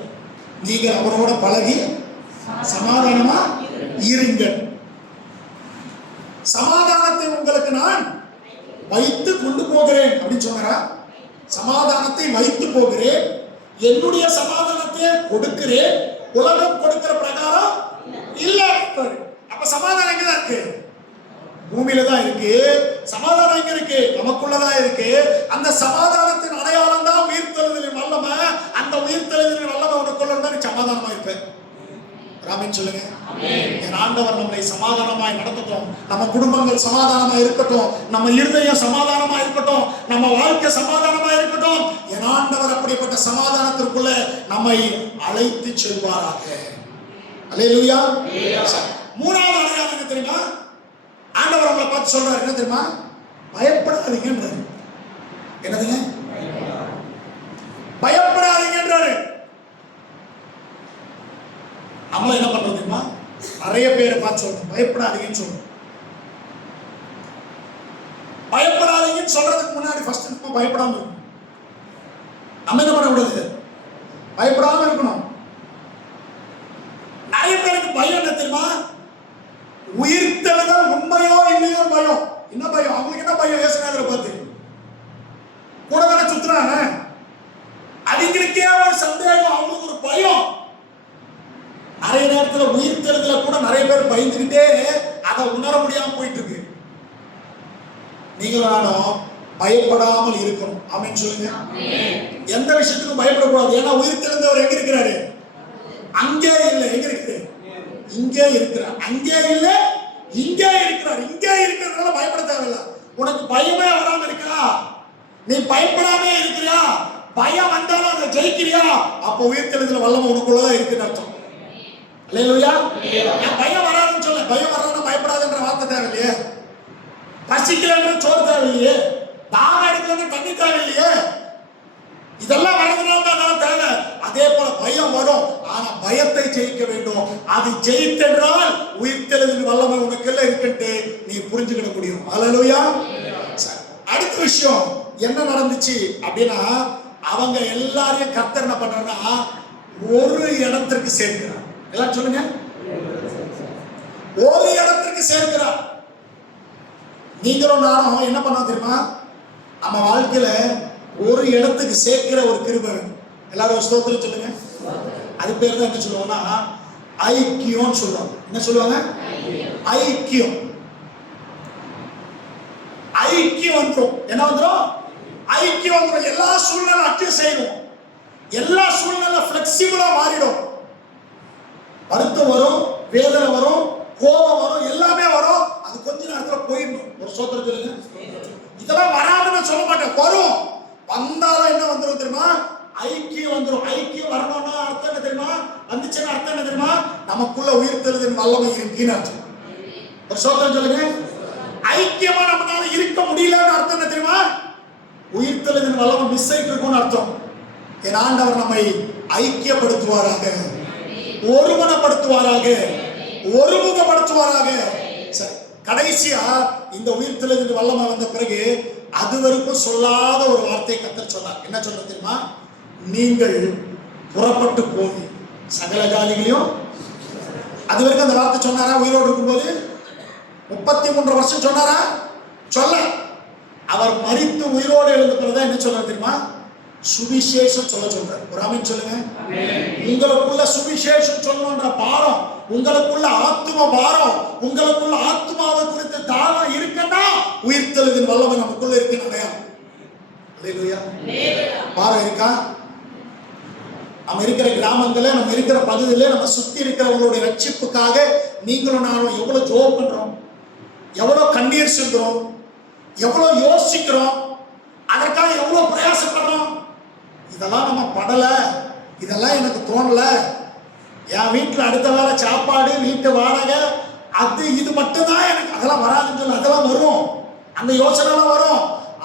நீங்கள் அவரோட பழகி சமாதானமா இருங்கள். சமாதானத்தை உங்களுக்கு நான் வைத்து கொண்டு போகிறேன் அப்படின்னு சொன்னாரா? சமாதானத்தை வைத்து போகிறேன், என்னுடைய சமாதானத்தை கொடுக்கிறேன், உலகம் கொடுக்கிற பிரகாரம் இல்ல. அப்ப சமாதானம் எங்கதான் இருக்கு? பூமியில தான் இருக்கு. சமாதானம் எங்க இருக்கு? நமக்குள்ளதான் இருக்கு. அந்த சமாதானத்தின் அடையாளம் தான் உயிர்த்தெழுதலின் வல்லமை. அந்த உயிர்த்தெழுதலின் வல்லமை உனக்குள்ள இருந்தா நீ சமாதானமா இருப்ப. ஆமென் சொல்லுங்க. என் ஆண்டவர் நம்மை சமாதானமாய் நடத்தட்டும். நம்ம குடும்பங்கள் சமாதானமா இருக்கட்டும், நம்ம இருதயம் சமாதானமா இருக்கட்டும், நம்ம வாழ்க்கை சமாதானமா இருக்கட்டும். என் ஆண்டவர் அப்படிப்பட்ட சமாதானத்திற்குள்ள நம்மை அழைத்து செல்வாராக. அல்லேலூயா. மூணாவது அடையாளம் என்ன தெரியுமா? ஆண்டவர் நம்மளை பார்த்து சொல்றாரு. என்ன தெரியுமா? பயப்படாதீங்கன்றாரு. என்னதுங்க? பயப்படாதீங்கன்றாரு. நம்மள என்ன பண்றது தெரியுமா? நிறைய பேரை பார்த்து சொல்லணும், பயப்படாதீங்கன்னு சொல்லணும். பயப்படாதீங்கன்னு சொல்றதுக்கு முன்னாடி ஃபர்ஸ்ட் நம்ம பயப்படாம இருக்கணும். நம்ம என்ன பண்ணக்கூடாது? பயப்படாம இருக்கணும். நிறைய பேருக்கு பயம் என்ன தெரியுமா? உயிர்த்தெழுதல் உண்மையோ இல்லையோ பயம். என்ன பயம்? அவங்களுக்கு என்ன பயம்? இயேசுநாதரை பார்த்து கூட தானே சுத்துறாங்க. அவங்களுக்கே ஒரு சந்தேகம், அவங்களுக்கு ஒரு பயம். நிறைய நேரத்துல உயிர்த்தெழுதல கூட நிறைய பேர் பயந்துகிட்டே அதை உணர முடியாம போயிட்டு இருக்கு. நீங்களும் நானும் பயப்படாமல் இருக்கணும். ஆமென் சொல்லுங்க. எந்த விஷயத்துக்கும் பயப்படக்கூடாது. ஏன்னா உயிர்த்தெழுந்தவர் எங்க இருக்கிறாரு? அங்கே இல்லை. எங்க இருக்குது? இங்கே இருக்கிறார். அங்கே இல்லை, இங்கே இருக்கிறார். இங்கே இருக்கிறதுனால பயப்பட தேவையில்லை. உனக்கு பயமே வராம இருக்கா? நீ பயப்படாமே இருக்கிறியா? பயம் வந்தாலும் அதை ஜெயிக்கிறியா? அப்போ உயிர்த்தெழுதல் வல்லமை உனக்குள்ளதான் இருக்குன்னு அர்த்தம். அல்லேலூயா. பயம் வராதுன்னு சொல்ல. பயம் வராதுன்னா பயப்படாதுன்ற வார்த்தை தேவையில்லையே. பசிக்கலன்ற சோறு தேவையில்லையே. தாகம் எடுக்கலன்னு தண்ணி தேவையில்லையே. இதெல்லாம் வரதுனால தான் தேவை. அதே போல பயம் வரும். ஆனா பயத்தை ஜெயிக்க வேண்டும். அது ஜெயித்தென்றால் உயிர்த்தெழுதலின் வல்லமை உனக்கெல்லாம் இருக்குன்ட்டு நீ புரிஞ்சுக்கிட முடியும். அல்லேலூயா. அடுத்த விஷயம் என்ன நடந்துச்சு அப்படின்னா, அவங்க எல்லாரையும் கர்த்தர் என்ன பண்றாருன்னா ஒரு இடத்திற்கு சேர்க்கிறார். எல்லாம் சொல்லுங்க, ஒரு இடத்திற்கு சேர்க்கிறார். நீங்களும் நானும் என்ன பண்ணோம் தெரியுமா? நம்ம வாழ்க்கையில ஒரு இடத்துக்கு சேர்க்கிற ஒரு கிருபை. எல்லாரும் ஸ்தோத்திரம் சொல்லுங்க. அது பேர் தான் என்ன சொல்லுவாங்கன்னா ஐக்கியம் சொல்லுவாங்க. என்ன சொல்லுவாங்க? ஐக்கியம். ஐக்கியம் வந்துடும். என்ன வந்துடும்? ஐக்கியம் வந்துடும். எல்லா சூழ்நிலை அட்ஜஸ்ட் செய்யணும். எல்லா சூழ்நிலை பிளெக்சிபிளா மாறிடும். வருத்தம் வரும், வேதனை வரும், கோபம் வரும், எல்லாமே வரும். அது கொஞ்ச நேரத்துல போயிடும். ஒரு ஸ்தோத்திரம் சொல்லுங்க. இதெல்லாம் வராதுன்னு சொல்ல மாட்டேன், வரும். வந்தாலும் என்ன வந்துடும் தெரியுமா? ஐக்கியம் வந்துடும். ஐக்கியம் வரணும்னா அர்த்தம் என்ன தெரியுமா? வந்துச்சுன்னா அர்த்தம் என்ன தெரியுமா? நமக்குள்ள உயிர்த்தெழுதலின் வல்லமை இருக்குன்னு அர்த்தம். ஒரு ஸ்தோத்திரம் சொல்லுங்க. ஐக்கியமா நம்மளால இருக்க முடியலன்னு அர்த்தம் என்ன தெரியுமா? உயிர்த்தெழுதலின் வல்லமை மிஸ் ஆயிட்டு இருக்கும்னு அர்த்தம். என் ஆண்டவர் நம்மை ஐக்கியப்படுத்துவாராக, ஒருமனப்படுத்துவாராக, ஒருமுகப்படுத்துவாராக. சரி, கடைசியா இந்த உயிர்த்தெழுதலின் வல்லமை வந்த பிறகு அது வரைக்கும் சொல்லாத ஒரு வார்த்தையை கர்த்தர் சொன்னார். என்ன சொல்றது தெரியுமா? நீங்கள் புறப்பட்டு போய் சகல ஜாதிகளையும். அது வரைக்கும் அந்த வார்த்தை சொன்னாரா? உயிரோடு இருக்கும்போது 33 வருஷம் சொன்னாரா? சொல்ல. அவர் மரித்து உயிரோடு எழுந்த பிறகுதான் என்ன சொல்றாரு தெரியுமா? சுவிசேஷம் சொல்ல சொல்றாரு. ஒரு ஆமென் சொல்லுங்க. உங்களுக்குள்ள சுவிசேஷம் சொல்லணும்ன்ற பாரம், உங்களுக்குள்ள ஆத்தும பாரம், உங்களுக்குள்ள ஆத்துமாவை குறித்து தாகம் இருக்குன்னா உயிர்த்தெழுதலின் வல்லமை நமக்குள்ள இருக்குன்னு அடையாளம். அல்லேலூயா. பாரம் இருக்கா? நம்ம இருக்கிற கிராமங்கள்ல, நம்ம இருக்கிற பகுதியில, நம்ம சுத்தி இருக்கிறவங்களுடைய ரட்சிப்புக்காக நீங்களும் நானும் எவ்வளவு ஜெபம் பண்றோம், எவ்வளவு கண்ணீர் சிந்துறோம், எவ்வளவு யோசிக்கிறோம், அதற்காக எவ்வளவு பிரயாசப்படுறோம். இதெல்லாம் நம்ம படல, இதெல்லாம் எனக்கு தோணல. என் வீட்டுல அடுத்த வேளை சாப்பாடு, வீட்டு வாடகை, அது இது மட்டும்தான் எனக்கு. அதெல்லாம் வராதுன்னு சொல்ல. அதெல்லாம் வரும். அந்த யோசனைலாம் வரும்.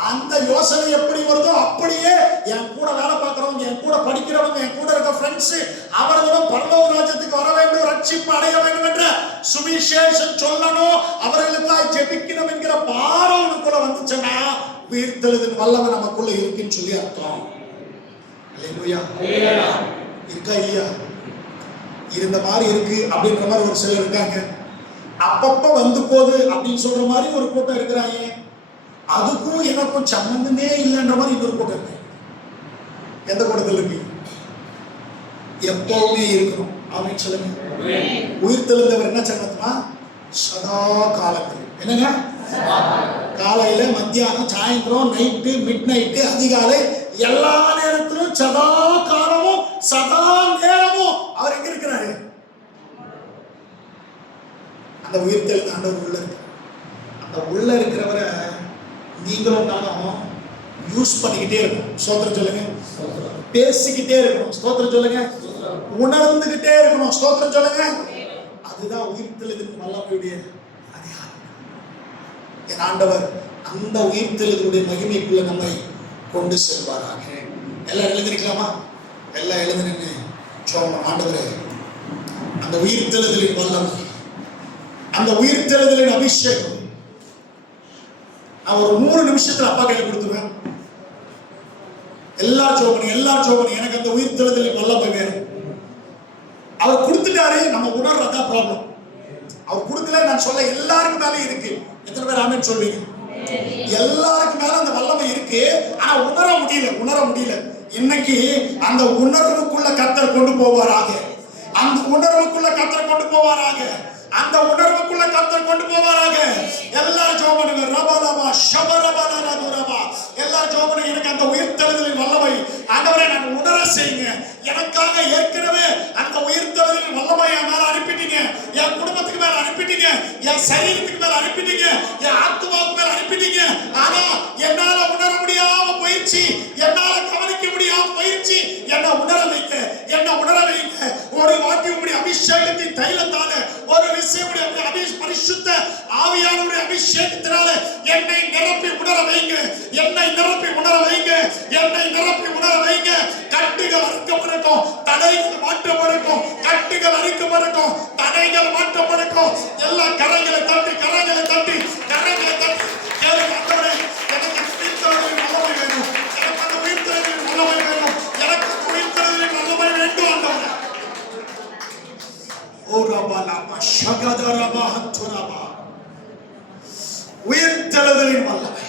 அந்த யோசனை எப்படி வருதோ அப்படியே என் கூட வேலை பார்க்கிறவங்க, என் கூட படிக்கிறவங்க, என் கூட இருக்க ஃப்ரெண்ட்ஸ், அவர்களும் பரலோக ராஜ்யத்துக்கு வர வேண்டும், ரட்சிப்பு அடைய வேண்டும் என்ற சுவிசேஷம் சொல்லணும், அவர்களுக்காக ஜெபிக்கணும் என்கிற பாரம் உனக்குள்ள வந்துச்சுன்னா உயிர்த்தெழுதலின் வல்லமை நமக்குள்ள இருக்குன்னு சொல்லி அர்த்தம். அல்லேலூயா. இருக்கா இல்லையா? இருந்த மாதிரி இருக்கு அப்படின்ற மாதிரி ஒரு சிலர் இருக்காங்க. அப்பப்ப வந்து போகுது அப்படின்னு சொல்ற மாதிரி ஒரு கூட்டம் இருக்கிறாங்க. அதுக்கும் எனக்கும் சம்பந்தமே இல்லைன்ற மாதிரி இன்னொரு கூட்டம் இருக்கு. எந்த கூட்டத்தில் இருக்கு? எப்பவுமே இருக்கணும். ஆமென் சொல்லுங்க. உயிர்த்தெழுந்தவர் என்ன சொன்னா சதா காலத்தில். என்னங்க? காலையில, மத்தியானம், சாயந்தரம், நைட்டு, மிட் நைட்டு, அதிகாலை, எல்லா நேரத்திலும் சதா காலமும் சதா நேரமும் அவர் எங்க இருக்கிறாரு? அந்த உயிர்த்தெழுந்த ஆண்டவர் உள்ள இருக்கு. அந்த உள்ள இருக்கிறவரை நீங்களும் நானும் யூஸ் பண்ணிக்கிட்டே இருக்கணும். ஸ்தோத்திரம் சொல்லுங்க. பேசிக்கிட்டே இருக்கணும். ஸ்தோத்திரம் சொல்லுங்க. உணர்ந்துகிட்டே இருக்கணும். ஸ்தோத்திரம் சொல்லுங்க. அதுதான் உயிர்த்தெழுதலின் வல்லமையுடைய அதிகாரம். என் ஆண்டவர் அந்த உயிர்த்தெழுதலுடைய மகிமைக்குள்ள நம்மை கொண்டு செல்வாராக. எல்லாம் எழுந்திருக்கலாமா? எல்லாம் எழுந்திருந்து சொல்லுங்க. ஆண்டவரே, அந்த உயிர்த்தெழுதலின் வல்லமை அந்த உயிர்த்தெழுதலின் அபிஷேகம் நான் ஒரு 3 நிமிஷத்துல அப்பா கையில கொடுத்துருவேன். எல்லா ஜோபனி எனக்கு அந்த உயிர்த்தெழுதலின் வல்லமை வேணும். அவர் கொடுத்துட்டாரு, நம்ம உணர்றதா ப்ராப்ளம். அவர் கொடுக்கல நான் சொல்ல, எல்லாருக்கும் மேலே இருக்கு. எத்தனை பேர் ஆமென் சொல்வீங்க? எல்லாருக்கும் மேல அந்த வல்லமை இருக்கு, ஆனா உணர முடியல. இன்னைக்கு அந்த உணர்வுக்குள்ள கர்த்தர் கொண்டு போவாராக. எல்லாரும் ஜெபம் பண்ணுங்க. ரபலபா ஷபரபல ரபரபா. எல்லாரும் ஜெபம் பண்ணுங்க. எனக்கு அந்த உயிர்த்தெழுதலின் வல்லமை ஆண்டவரே நான் உணர செய்யுங்க. எனக்காக ஏற்கனவே அந்த உயிர்த்தெழுதலின் வல்லமை என் மேல அனுப்பிட்டீங்க, என் குடும்பத்துக்கு மேல அனுப்பிட்டீங்க, என் சரீரத்துக்கு மேல அனுப்பிட்டீங்க, என் ஆத்துமாவுக்கு மேல அனுப்பிட்டீங்க. ஆனா என்னால உணர முடியாம போயிடுச்சு, என்னால கவனிக்க முடியாம போயிடுச்சு. என்ன உணர வைக்க ஒரு வாட்டி உங்களுடைய அபிஷேகத்தின் தைலத்தால, ஒரு விஷயம் பரிசுத்த ஆவியானவருடைய அபிஷேகத்தினால என்னை நிரப்பி உணர வைங்க. கட்டுகள் அறுக்கப்படட்டும், தடைகள் மாற்றப்படட்டும். எல்லா கரங்களை தட்டி எனக்கு உயிர்த்தெழுதலின் வல்லமை வேணும். எனக்கு அந்த உயிர்த்தெழுதலின் வல்லமை வேண்டும் ஆண்டவரே. ஓ ரபலபா ஷகதரபா ஹத்துரபா. உயிர்த்தெழுதலின் வல்லமை.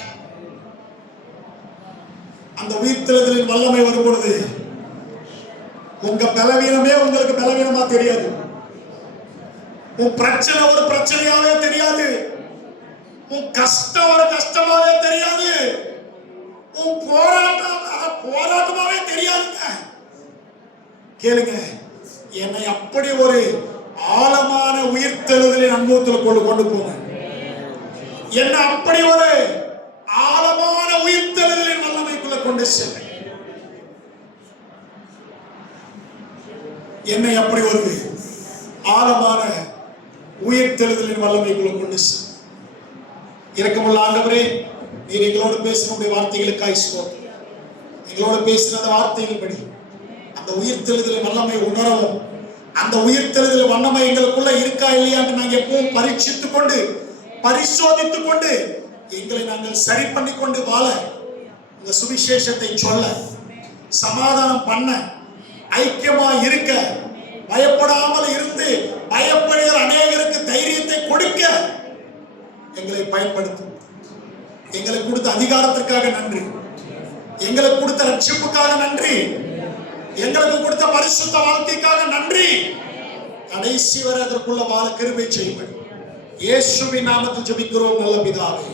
அந்த உயிர்த்தெழுதலின் வல்லமை வரும் பொழுது உங்க பலவீனமே உங்களுக்கு பலவீனமா தெரியாது. உன் பிரச்சனை ஒரு பிரச்சனையாவே தெரியாது. உன் கஷ்டம் ஒரு கஷ்டமாவே தெரியாது. உன் போராட்டமாவே தெரியாதுங்க. கேளுங்க, என்னை அப்படி ஒரு ஆழமான உயிர்த்தெழுதலின் அனுபவத்தில் கொண்டு போங்க. என்னை அப்படி ஒரு ஆழமான உயிர்த்தெழுதலின் வல்லமைக்குள்ள கொண்டு செல்ல. என்னை அப்படி ஒரு ஆழமான உயிர்த்தெழுதலின் வல்லமைக்குள்ள கொண்டு செல்ல. இரக்கமுள்ள ஆண்டவரே, நீர் எங்களோடு பேசின வார்த்தைகளுக்காய் ஸ்தோத்திரம். எங்களோடு பேசின அந்த வார்த்தைகள் அந்த உயிர்த்தெழுதலின் வல்லமை உணரவும், அந்த உயிர்த்தெழுதலின் வல்லமை எங்களுக்குள்ள இருக்கா இல்லையா என்று நாங்கள் எப்பவும் பரீட்சித்துக் கொண்டு, பரிசோதித்துக் கொண்டு, எங்களை நாங்கள் சரி பண்ணி கொண்டு வாழ, இந்த சுவிசேஷத்தை சொல்ல, சமாதானம் பண்ண, ஐக்கியமா இருக்க, பயப்படாமல் இருந்து பயப்படுகிற அநேகருக்கு தைரியத்தை கொடுக்க எங்களை பயன்படுத்தும். எங்களுக்கு கொடுத்த அதிகாரத்திற்காக நன்றி, எங்களுக்கு கொடுத்த ரட்சிப்புக்காக நன்றி, எங்களுக்கு கொடுத்த பரிசுத்த வாழ்க்கைக்காக நன்றி. கடைசி வரை அதற்குள்ள வாழ கிருபை செய்யுங்கள். இயேசுவின் நாமத்தில் ஜெபிக்கிறோம் நல்ல பிதாவே.